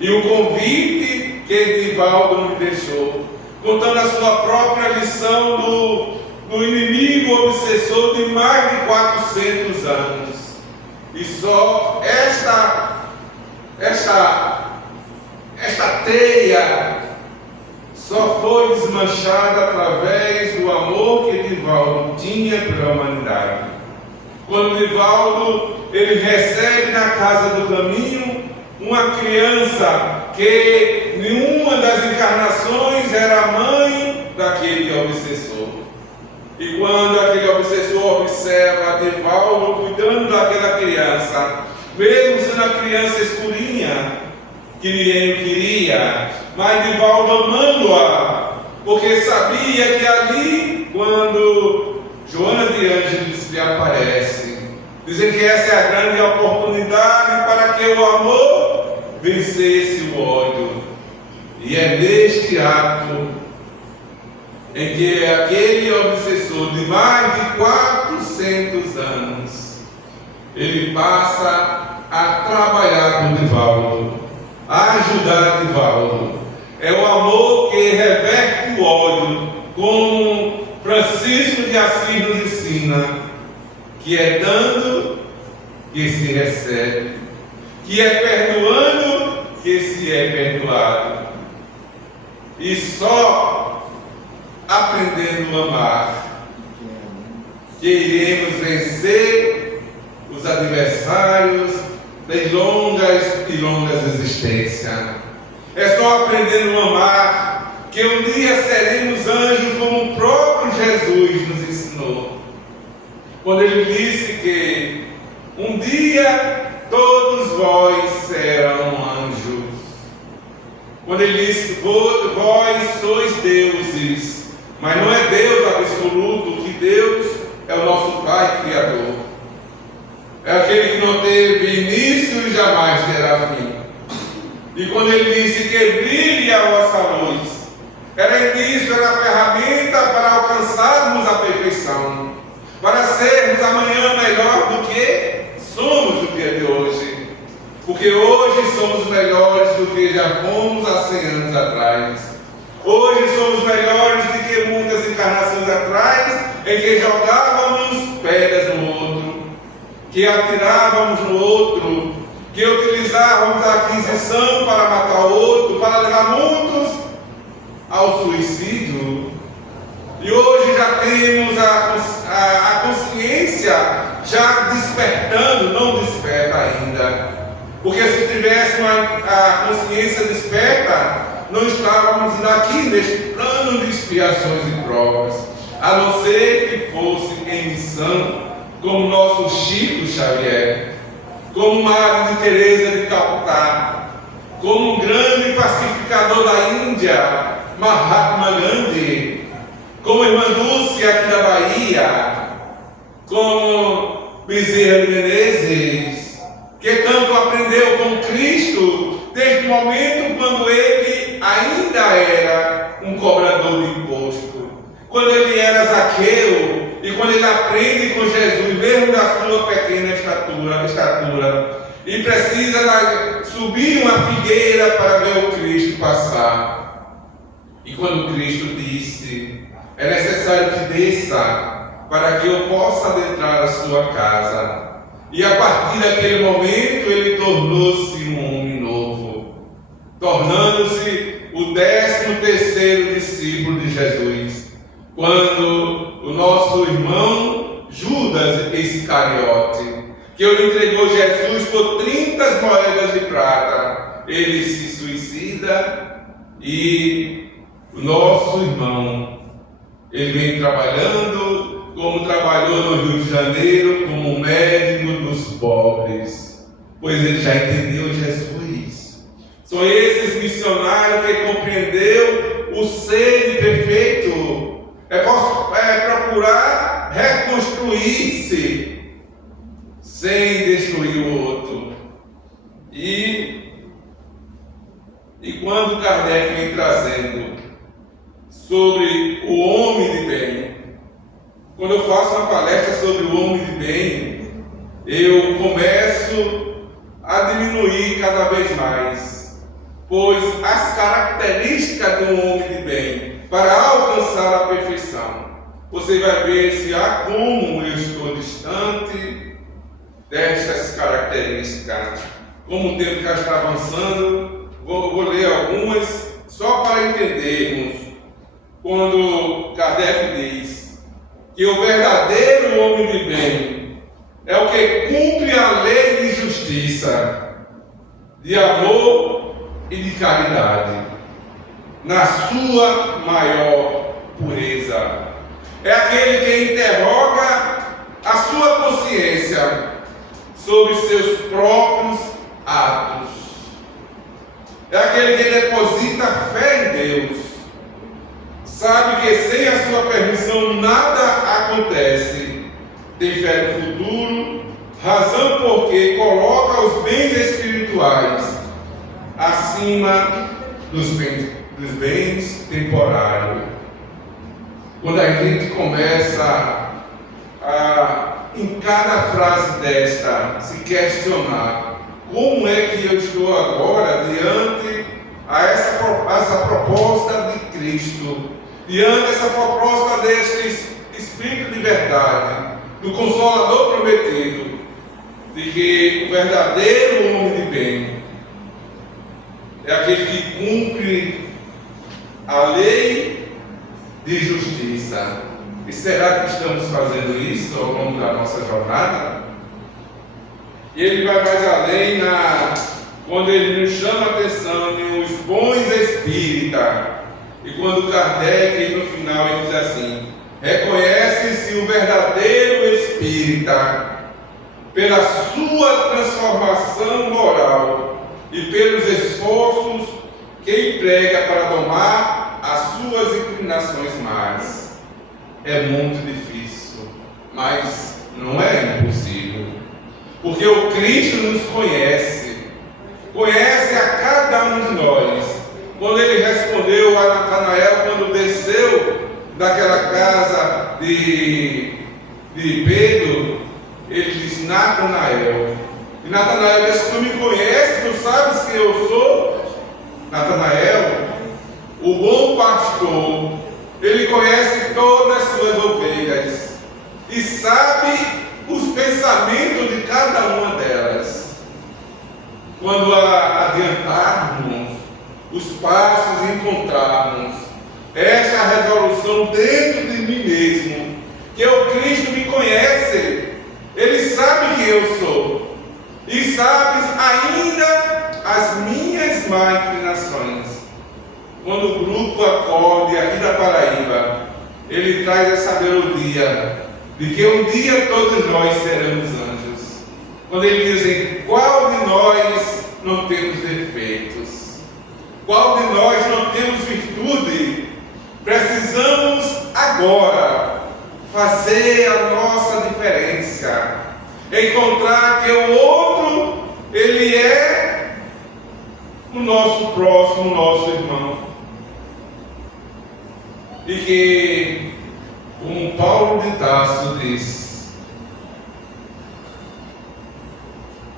E o convite que Edivaldo me deixou, contando a sua própria lição do inimigo obsessor de mais de 400 anos. E só esta teia só foi desmanchada através do amor que Edivaldo tinha pela humanidade. Quando Edivaldo ele recebe na casa do caminho uma criança que nenhuma das encarnações era a mãe daquele obsessor. E quando aquele obsessor observa Edivaldo cuidando daquela criança, mesmo sendo a criança escurinha, que ninguém queria, mas Edivaldo amando-a, porque sabia que ali, quando Joana de Ângeles lhe aparece, dizem que essa é a grande oportunidade para que o amor vencesse o ódio. E é neste ato em que aquele obsessor de mais de 400 anos, ele passa a trabalhar com Edivaldo, a ajudar Edivaldo. É o amor que reverte o ódio como Francisco de Assis nos ensina que é dando que se recebe, que é perdoando que se é perdoado. E só aprendendo a amar que iremos vencer os adversários das longas e longas existências. É só aprendendo a amar que um dia seremos anjos, como o próprio Jesus nos ensinou, quando ele disse que um dia todos vós serão anjos. Quando ele disse: vós sois deuses, mas não é Deus absoluto, que Deus é o nosso Pai Criador. É aquele que não teve início e jamais terá fim. E quando ele disse que brilhe a vossa luz, era início, era a ferramenta para alcançarmos a perfeição, para sermos amanhã melhor do que somos no dia de hoje. Porque hoje somos melhores do que já fomos há 100 anos atrás. Hoje somos melhores do que muitas encarnações atrás, em que jogávamos pedras no outro, que atirávamos no outro, que utilizávamos a aquisição para matar o outro, para levar muitos ao suicídio. E hoje já temos a consciência já despertando, não desperta ainda. Porque se tivéssemos a consciência desperta, não estávamos aqui neste plano de expiações e provas, a não ser que fosse em missão, como nosso Chico Xavier, como Madre Teresa de Calcutá, como um grande pacificador da Índia, Mahatma Gandhi, como Irmã Dulce aqui da Bahia, como Bezerra de Menezes, que tanto aprendeu com Cristo desde o momento quando ele ainda era um cobrador de imposto, quando ele era Zaqueu, e quando ele aprende com Jesus, mesmo da sua pequena estatura, e precisa subir uma figueira para ver o Cristo passar. E quando Cristo disse: é necessário que desça para que eu possa adentrar a sua casa. E a partir daquele momento ele tornou-se um homem novo, tornando-se o 13º discípulo de Jesus, quando o nosso irmão Judas Iscariote, que ele entregou Jesus por 30 moedas de prata, ele se suicida. E o nosso irmão, ele vem trabalhando como trabalhou no Rio de Janeiro, como médico dos pobres, pois ele já entendeu Jesus. São esses missionários que compreendeu o ser perfeito, é procurar reconstruir-se sem destruir o outro. E quando Kardec vem trazendo sobre o homem de bem, quando eu faço uma palestra sobre o homem de bem, eu começo a diminuir cada vez mais, pois as características do homem de bem para alcançar a perfeição, você vai ver se há como eu estou distante destas características. Como o tempo já está avançando, vou ler algumas só para entendermos. Quando Kardec diz que o verdadeiro homem de bem é o que cumpre a lei de justiça, de amor e de caridade, na sua maior pureza. É aquele que interroga a sua consciência sobre seus próprios atos. É aquele que deposita fé em Deus. Sabe que sem a sua permissão nada acontece. Tem fé no futuro, razão porque coloca os bens espirituais acima dos bens temporários. Quando a gente começa a, em cada frase desta, se questionar: como é que eu estou agora diante a essa proposta de Cristo? Diante dessa proposta destes do Consolador prometido, de que o verdadeiro homem de bem é aquele que cumpre a lei de justiça. E será que estamos fazendo isso ao longo da nossa jornada? E ele vai mais além quando ele nos chama a atenção nos bons espíritas. E quando Kardec, no final, ele diz assim: reconhece-se o verdadeiro espírita pela sua transformação moral e pelos esforços que emprega para domar as suas inclinações más. É muito difícil, mas não é impossível, porque o Cristo nos conhece a cada um de nós. Quando ele respondeu a Natanael, quando desceu daquela casa de Pedro, ele disse: Natanael. E Natanael disse: tu me conheces, tu sabes quem eu sou? Natanael, o bom pastor, ele conhece todas as suas ovelhas e sabe os pensamentos de cada uma delas. Quando adiantarmos os passos e encontrarmos esta resolução dentro de mim mesmo, que o Cristo me conhece, ele sabe quem eu sou e sabe ainda as minhas más inclinações. Quando o grupo acorde aqui da Paraíba, ele traz essa melodia de que um dia todos nós seremos anjos. Quando ele diz: qual de nós não temos defeitos? Qual de nós não temos virtude? Precisamos agora fazer a nossa diferença, encontrar que o outro, ele é o nosso próximo, o nosso irmão. E que, como Paulo de Tarso diz,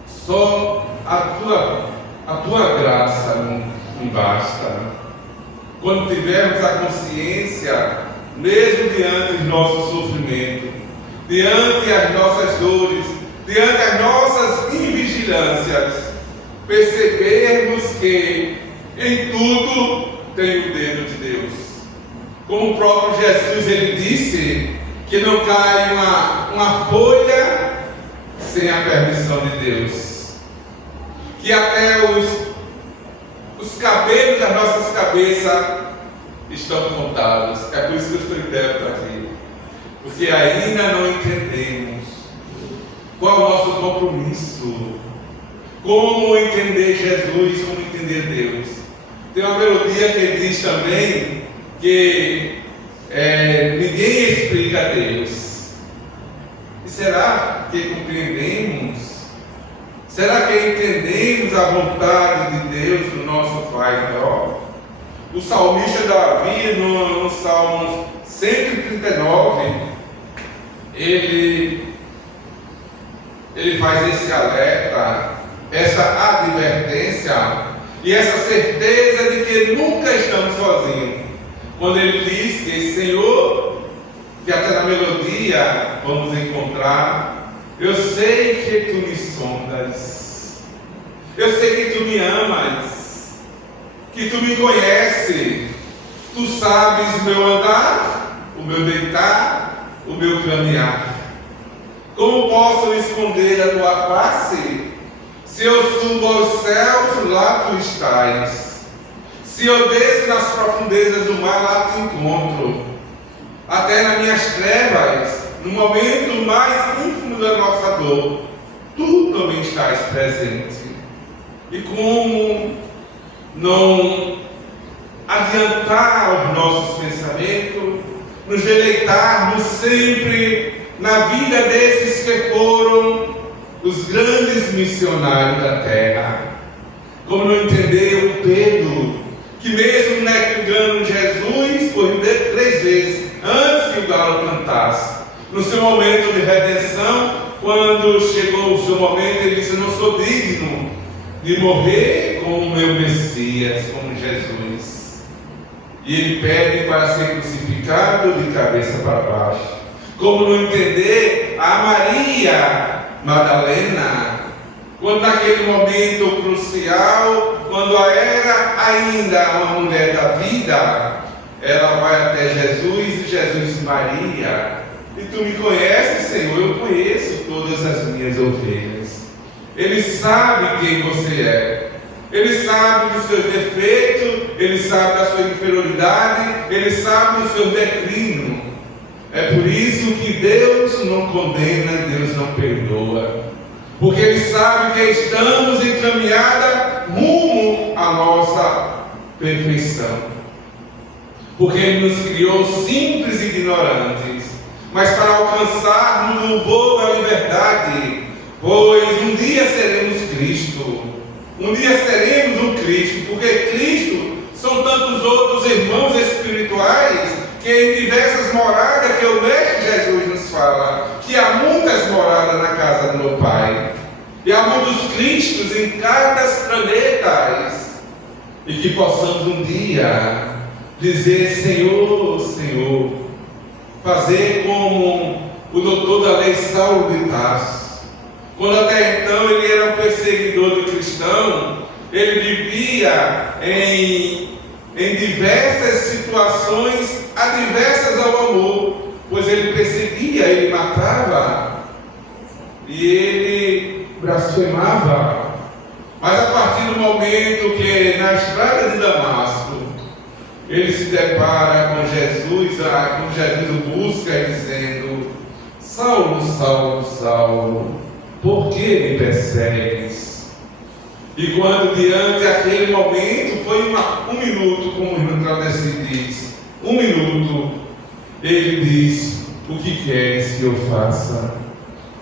só a tua graça não basta. Quando tivermos a consciência, mesmo diante do nosso sofrimento, diante das nossas dores, diante das nossas invigilâncias, percebermos que em tudo tem o dedo de Deus. Como o próprio Jesus, ele disse que não cai uma folha sem a permissão de Deus, que até os cabelos das nossas cabeças estão contados. É por isso que eu estou intérprete aqui, porque ainda não entendemos qual é o nosso compromisso, como entender Jesus, como entender Deus. Tem uma melodia que diz também que ninguém explica Deus. E será que compreendemos? Será que entendemos a vontade de Deus no nosso Pai maior? O salmista Davi, no Salmo 139, ele faz esse alerta, essa advertência e essa certeza de que nunca estamos sozinhos. Quando ele diz que, Senhor, que até na melodia vamos encontrar: eu sei que tu me sondas, eu sei que tu me amas, que tu me conheces, tu sabes o meu andar, o meu deitar, o meu caminhar. Como posso esconder a tua face? Se eu subo aos céus, lá tu estás. Se eu desço nas profundezas do mar, lá te encontro. Até nas minhas trevas, no momento mais ínfimo da nossa dor, tu também estás presente. E como não adiantar os nossos pensamentos, nos deleitarmos sempre na vida desses que foram os grandes missionários da terra? Como não entender o Pedro, que mesmo negando Jesus por 3 vezes antes que o galo cantasse, no seu momento de redenção, quando chegou o seu momento, ele disse: eu não sou digno de morrer como o meu Messias, como Jesus. E ele pede para ser crucificado de cabeça para baixo. Como não entender a Maria Madalena, quando naquele momento crucial, quando ela era ainda uma mulher da vida, ela vai até Jesus e Jesus: Maria, e tu me conheces, Senhor? Eu conheço todas as minhas ovelhas. Ele sabe quem você é. Ele sabe dos seus defeitos, Ele sabe da sua inferioridade, Ele sabe do seu declínio. É por isso que Deus não condena, Deus não perdoa. Porque Ele sabe que estamos encaminhada rumo à nossa perfeição. Porque Ele nos criou simples e ignorantes, mas para alcançarmos o voo da liberdade, pois um dia seremos Cristo. Um dia seremos um Cristo, porque Cristo são tantos outros irmãos espirituais que em diversas moradas que o Mestre Jesus nos fala, que há muitas moradas na casa do meu Pai, e há muitos Cristos em cada planeta, e que possamos um dia dizer: Senhor, Senhor, fazer como o doutor da lei Saulo de Tarso. Quando até então ele era um perseguidor do cristão, ele vivia em diversas situações adversas ao amor, pois ele perseguia, ele matava e ele blasfemava. Mas a partir do momento que na estrada de Damasco ele se depara com Jesus, quando Jesus o busca dizendo: Saulo, Saulo, Saulo, por que me persegues? E quando diante daquele momento, foi um minuto, como o irmão Claudeci diz, um minuto, ele diz: o que queres que eu faça?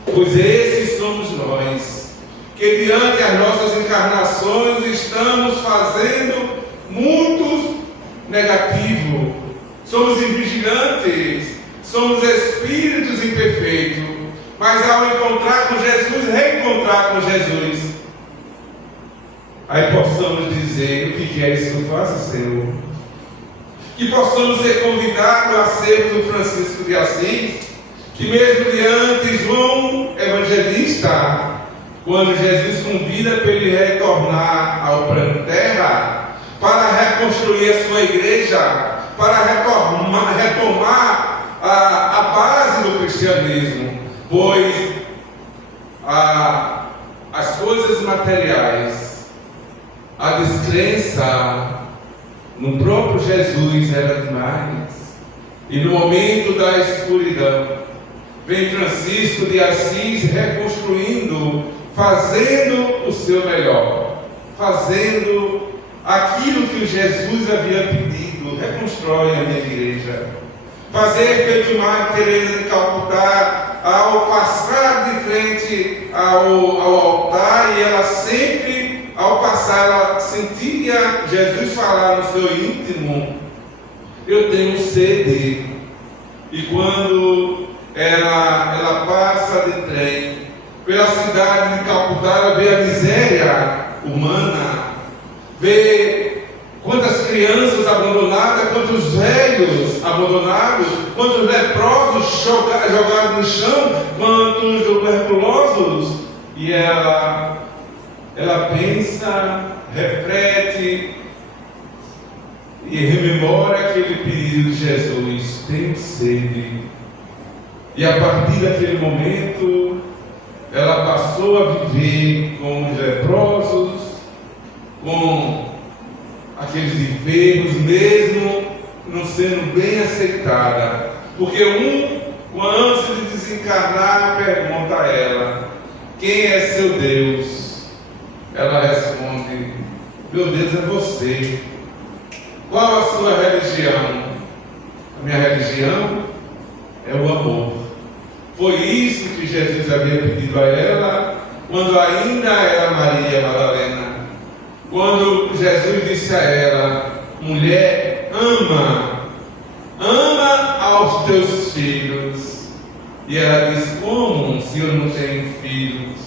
Pois esses somos nós, que diante das nossas encarnações estamos fazendo muitos negativos, somos invigilantes, somos espíritos imperfeitos. Mas ao encontrar com Jesus, reencontrar com Jesus, aí possamos dizer: o que queres que eu faça, Senhor? Que possamos ser convidados a sermos o Francisco de Assis, que mesmo diante João Evangelista, quando Jesus convida para ele retornar ao plano terra, para reconstruir a sua igreja, para retomar a base do cristianismo, pois as coisas materiais, a descrença no próprio Jesus era demais. E no momento da escuridão, vem Francisco de Assis reconstruindo, fazendo o seu melhor, fazendo aquilo que Jesus havia pedido: reconstrói a minha igreja. Fazer feito Madre Teresa de Calcutá, ao passar de frente ao altar, e ela sempre, ao passar, ela sentia Jesus falar no seu íntimo: eu tenho sede. E quando ela passa de trem pela cidade de Calcutá, ela vê a miséria humana, vê quantas crianças abandonadas, quantos velhos abandonados, quantos leprosos jogados no chão, quantos tuberculosos. E ela pensa, reflete e rememora aquele pedido de Jesus: tenho sede. E a partir daquele momento, ela passou a viver com os leprosos, com aqueles enfermos, mesmo não sendo bem aceitada. Porque antes de desencarnar, pergunta a ela: quem é seu Deus? Ela responde: meu Deus é você. Qual a sua religião? A minha religião é o amor. Foi isso que Jesus havia pedido a ela quando ainda era Maria Madalena. Quando Jesus disse a ela: mulher, ama aos teus filhos. E ela disse: como se eu não tenho filhos?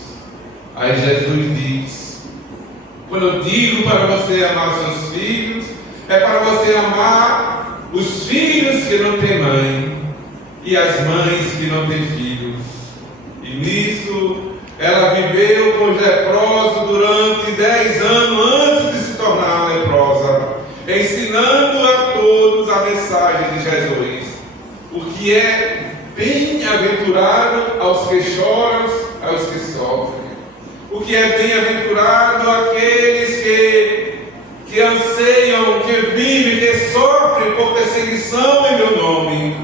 Aí Jesus diz: quando eu digo para você amar os seus filhos, é para você amar os filhos que não têm mãe e as mães que não têm filhos. E nisso, ela viveu com os leprosos durante 10 anos antes de se tornar leprosa, ensinando a todos a mensagem de Jesus. O que é bem-aventurado aos que choram, aos que sofrem. O que é bem-aventurado àqueles que anseiam, que vivem, que sofrem por perseguição em meu nome.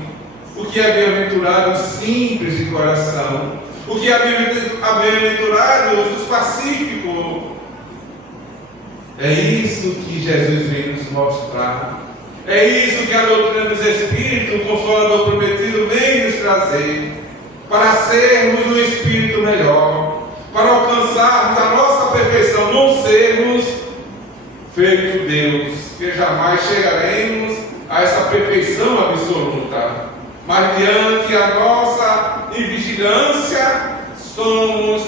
O que é bem-aventurado os simples de coração. O que é bem-aventurado os pacíficos. É isso que Jesus vem nos mostrar. É isso que a doutrina dos Espíritos, o Consolador prometido, vem nos trazer. Para sermos um Espírito melhor. Para alcançarmos a nossa perfeição. Não sermos feito Deus. Que jamais chegaremos a essa perfeição absoluta. Mas diante a nossa invigilância, somos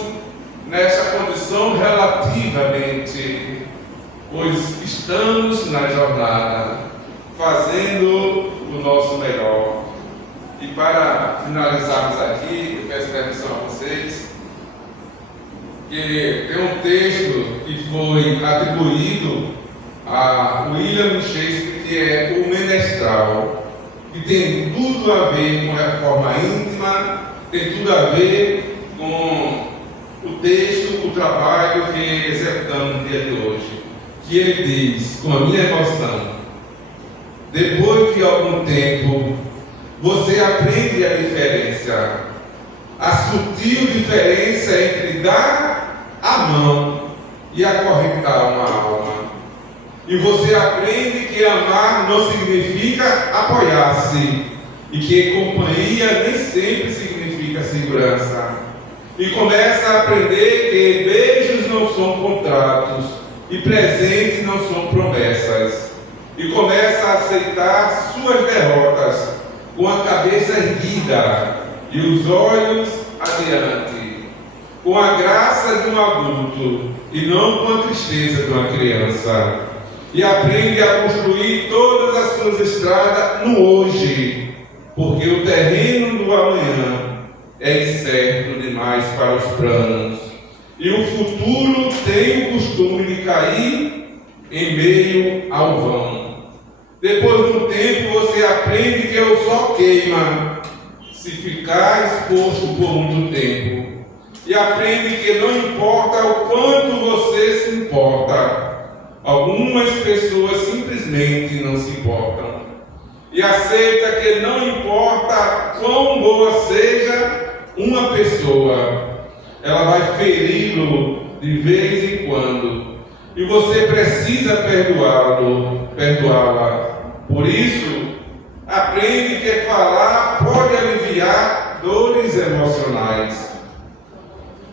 nesta condição relativamente, pois estamos na jornada, fazendo o nosso melhor. E para finalizarmos aqui, eu peço permissão a vocês, que tem um texto que foi atribuído a William Shakespeare, que é o Menestral, que tem tudo a ver com a reforma íntima, tem tudo a ver com o texto, o trabalho que executamos no dia de hoje. Que ele diz, com a minha emoção: depois de algum tempo, você aprende a diferença, a sutil diferença entre dar a mão e acorrentar uma alma. E você aprende que amar não significa apoiar-se, e que companhia nem sempre significa segurança. E começa a aprender que beijos não são contratos, e presentes não são promessas. E começa a aceitar suas derrotas com a cabeça erguida e os olhos adiante, com a graça de um adulto e não com a tristeza de uma criança. E aprende a construir todas as suas estradas no hoje, porque o terreno do amanhã é incerto demais para os planos, e o futuro tem o costume de cair em meio ao vão. Depois de um tempo você aprende que o sol queima se ficar exposto por muito tempo, e aprende que não importa o quanto você se importa, algumas pessoas simplesmente não se importam. E aceita que não importa quão boa seja uma pessoa, ela vai feri-lo de vez em quando. E você precisa perdoá-la. Por isso, aprende que falar pode aliviar dores emocionais.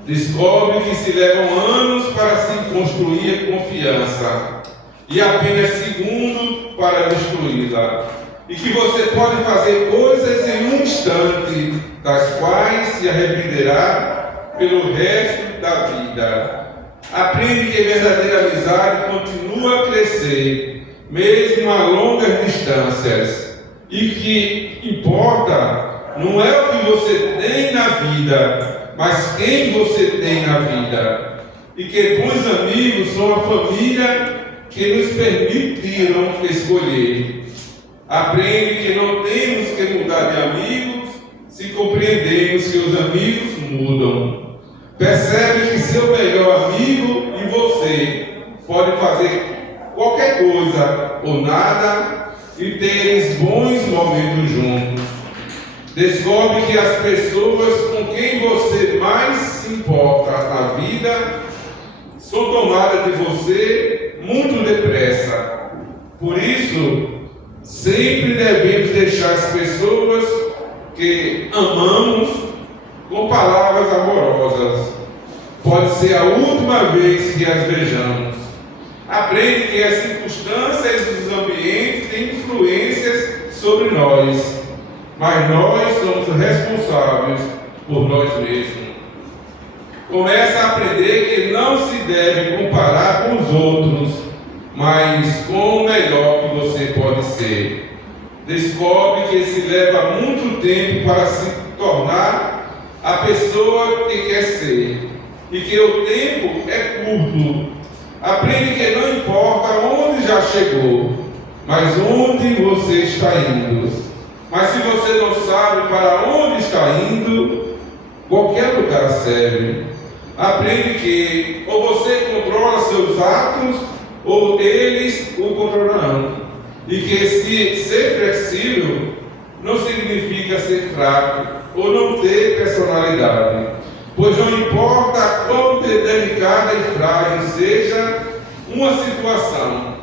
Descobre que se levam anos para se construir confiança e apenas segundos para destruí-la. E que você pode fazer coisas em um instante, das quais se arrependerá pelo resto da vida. Aprende que a verdadeira amizade continua a crescer, mesmo a longas distâncias. E que importa não é o que você tem na vida, mas quem você tem na vida. E que bons amigos são a família que nos permitiram escolher. Aprende que não temos que mudar de amigos se compreendemos que os amigos mudam. Percebe que seu melhor amigo e você podem fazer qualquer coisa ou nada e teres bons momentos juntos. Descobre que as pessoas com quem você mais se importa na vida são tomadas de você muito depressa. Por isso, sempre devemos deixar as pessoas que amamos com palavras amorosas. Pode ser a última vez que as vejamos. Aprende que as circunstâncias dos ambientes têm influências sobre nós, mas nós somos responsáveis por nós mesmos. Começa a aprender que não se deve comparar com os outros, mas com o melhor que você pode ser. Descobre que se leva muito tempo para se tornar a pessoa que quer ser e que o tempo é curto. Aprende que não importa onde já chegou, mas onde você está indo. Mas se você não sabe para onde está indo, qualquer lugar serve. Aprende que ou você controla seus atos, ou eles o controlarão. E que ser flexível não significa ser fraco ou não ter personalidade. Pois não importa quão delicada e frágil seja uma situação,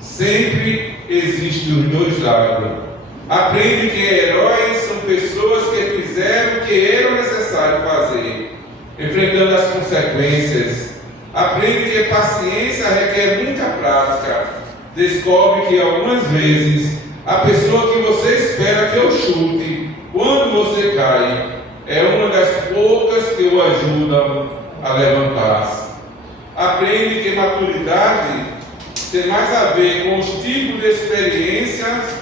sempre existe os dois lados. Aprende que heróis são pessoas que fizeram o que era necessário fazer, enfrentando as consequências. Aprende que paciência requer muita prática. Descobre que algumas vezes a pessoa que você espera que o chute quando você cai é uma das poucas que o ajudam a levantar-se. Aprende que maturidade tem mais a ver com os tipos de experiências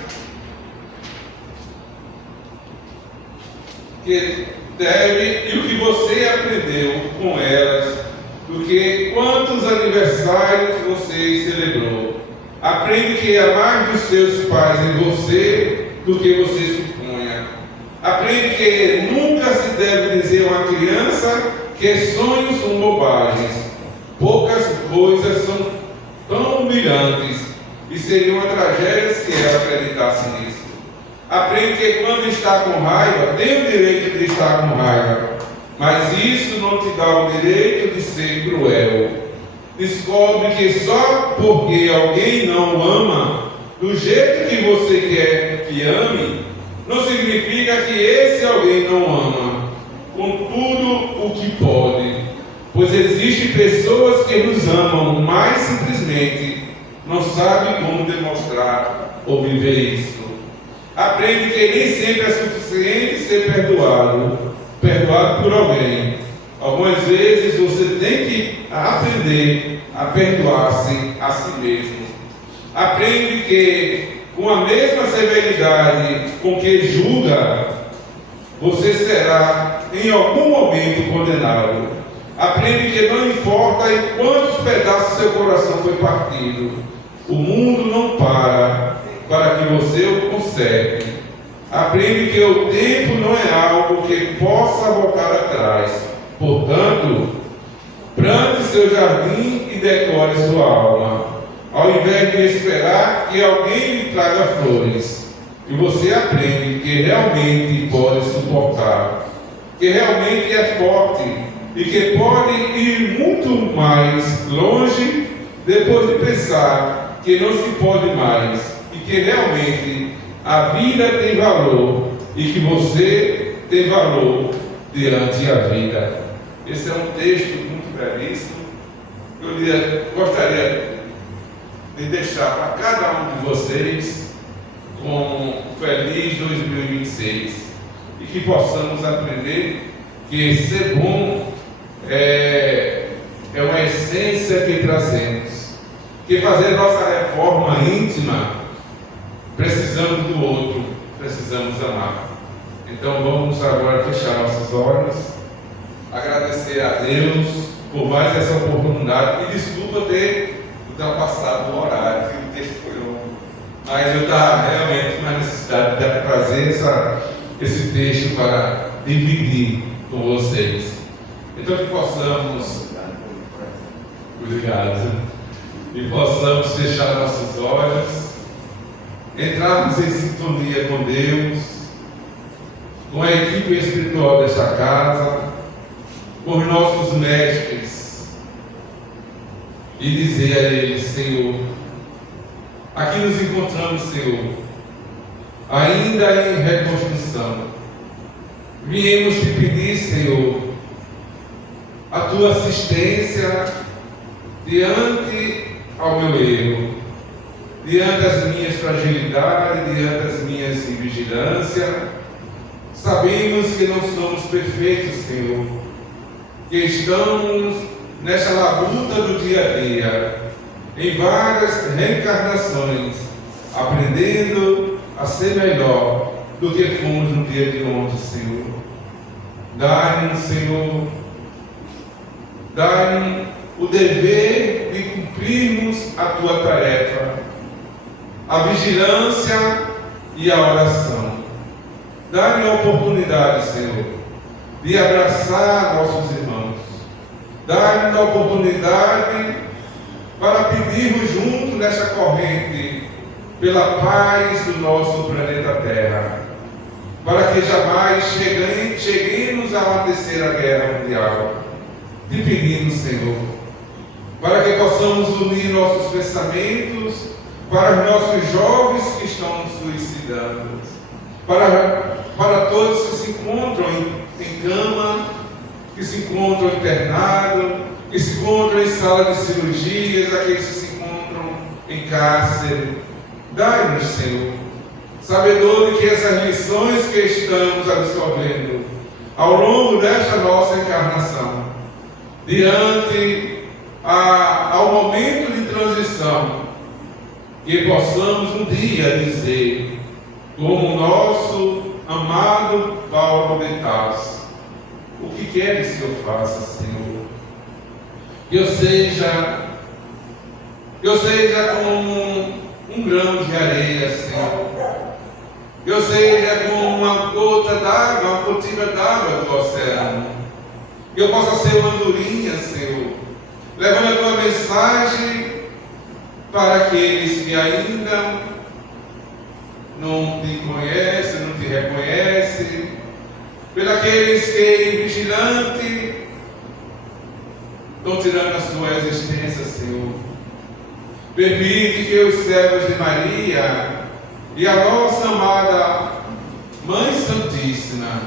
que deve e o que você aprendeu com elas, do que quantos aniversários você celebrou. Aprende que há mais dos seus pais em você do que você supunha. Aprende que nunca se deve dizer a uma criança que sonhos são bobagens. Poucas coisas são tão humilhantes e seria uma tragédia se ela acreditasse nisso. Aprende que quando está com raiva, tem o direito de estar com raiva, mas isso não te dá o direito de ser cruel. Descobre que só porque alguém não ama do jeito que você quer que ame, não significa que esse alguém não ama com tudo o que pode, pois existem pessoas que nos amam, mas simplesmente não sabem como demonstrar ou viver isso. Aprende que nem sempre é suficiente ser perdoado por alguém. Algumas vezes você tem que aprender a perdoar-se a si mesmo. Aprende que com a mesma severidade com que julga, você será em algum momento condenado. Aprende que não importa em quantos pedaços seu coração foi partido, o mundo não para que você o conserte. Aprende que o tempo não é algo que possa voltar atrás. Portanto, plante seu jardim e decore sua alma, ao invés de esperar que alguém lhe traga flores. E você aprende que realmente pode suportar, que realmente é forte e que pode ir muito mais longe depois de pensar que não se pode mais e que realmente a vida tem valor e que você tem valor diante da vida. Esse é um texto muito belíssimo. Eu gostaria de deixar para cada um de vocês com feliz 2026 e que possamos aprender que ser bom é uma essência que trazemos, que fazer nossa reforma íntima precisamos do outro, precisamos amar. Então vamos agora fechar nossos olhos, agradecer a Deus por mais essa oportunidade e desculpa ter ultrapassado o horário, que o texto foi longo, mas eu estava realmente com a necessidade de trazer esse texto para dividir com vocês. Então que possamos, obrigado, e possamos fechar nossos olhos, entrarmos em sintonia com Deus, com a equipe espiritual desta casa, com os nossos mestres, e dizer a eles: Senhor, aqui nos encontramos, Senhor, ainda em reconstrução. Viemos te pedir, Senhor, a tua assistência diante ao meu erro, diante das minhas fragilidades, diante das minhas invigilâncias. Sabemos que não somos perfeitos, Senhor, que estamos nesta labuta do dia a dia, em várias reencarnações, aprendendo a ser melhor do que fomos no dia de ontem, Senhor. Dai-nos, Senhor, dai-nos o dever de cumprirmos a tua tarefa, a vigilância e a oração. Dá-me a oportunidade, Senhor, de abraçar nossos irmãos. Dá-me a oportunidade para pedirmos juntos nessa corrente pela paz do nosso planeta Terra, para que jamais cheguemos a uma terceira guerra mundial. Te pedimos, Senhor, para que possamos unir nossos pensamentos para os nossos jovens que estão suicidando, para todos que se encontram em cama, que se encontram internados, que se encontram em sala de cirurgias, aqueles que se encontram em cárcere. Dai-nos, Senhor, sabedor de que essas lições que estamos absorvendo ao longo desta nossa encarnação, diante ao momento de transição, que possamos um dia dizer, como o nosso amado Paulo de Tarso: o que queres que eu faça, Senhor? Que eu seja como um grão de areia, Senhor. Que eu seja como uma gota d'água, uma gotinha d'água do oceano. Que eu possa ser uma andorinha, Senhor, levando a tua mensagem para aqueles que ainda não te conhecem, não te reconhecem, para aqueles que vigilante estão tirando a sua existência, Senhor. Permite que os servos de Maria e a nossa amada Mãe Santíssima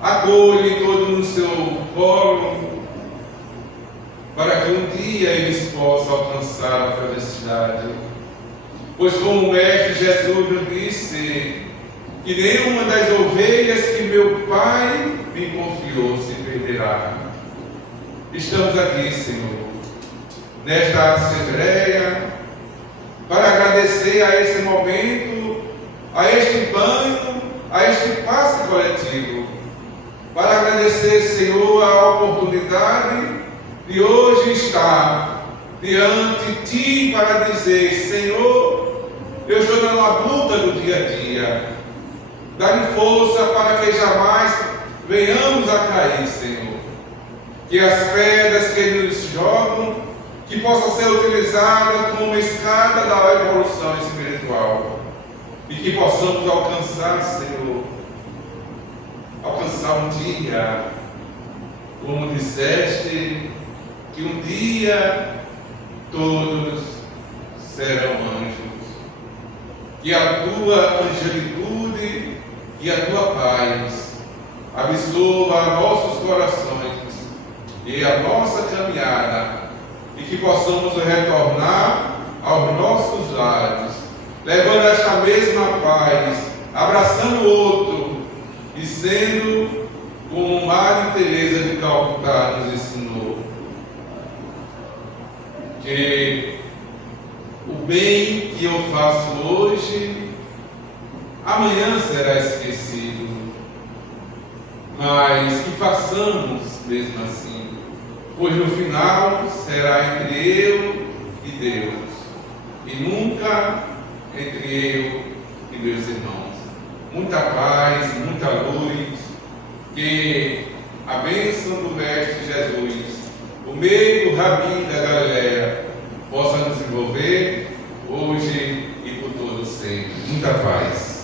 acolhem todos no seu colo, para que um dia eles possam alcançar a felicidade. Pois como o Mestre Jesus nos disse, que nenhuma das ovelhas que meu Pai me confiou se perderá. Estamos aqui, Senhor, nesta assembleia, para agradecer a esse momento, a este banho, a este passe coletivo, para agradecer, Senhor, a oportunidade de hoje estar diante de Ti para dizer: Senhor, eu estou na labuta do dia a dia. Dá-me força para que jamais venhamos a cair, Senhor. Que as pedras que nos jogam, que possam ser utilizadas como uma escada da evolução espiritual. E que possamos alcançar, Senhor, alcançar um dia, como disseste, que um dia todos serão anjos. Que a tua angelitude e a tua paz absorva nossos corações e a nossa caminhada, e que possamos retornar aos nossos lares, levando esta mesma paz, abraçando o outro e sendo como Maria Teresa de Calcutá nos ensinou, que o bem que eu faço hoje, amanhã será esquecido, mas que façamos mesmo assim, pois no final será entre eu e Deus, e nunca entre eu e meus irmãos. Muita paz, muita luz, que a bênção do Mestre Jesus, o meio do Rabi da Galileia, possa nos envolver hoje e por todo sempre. Muita paz.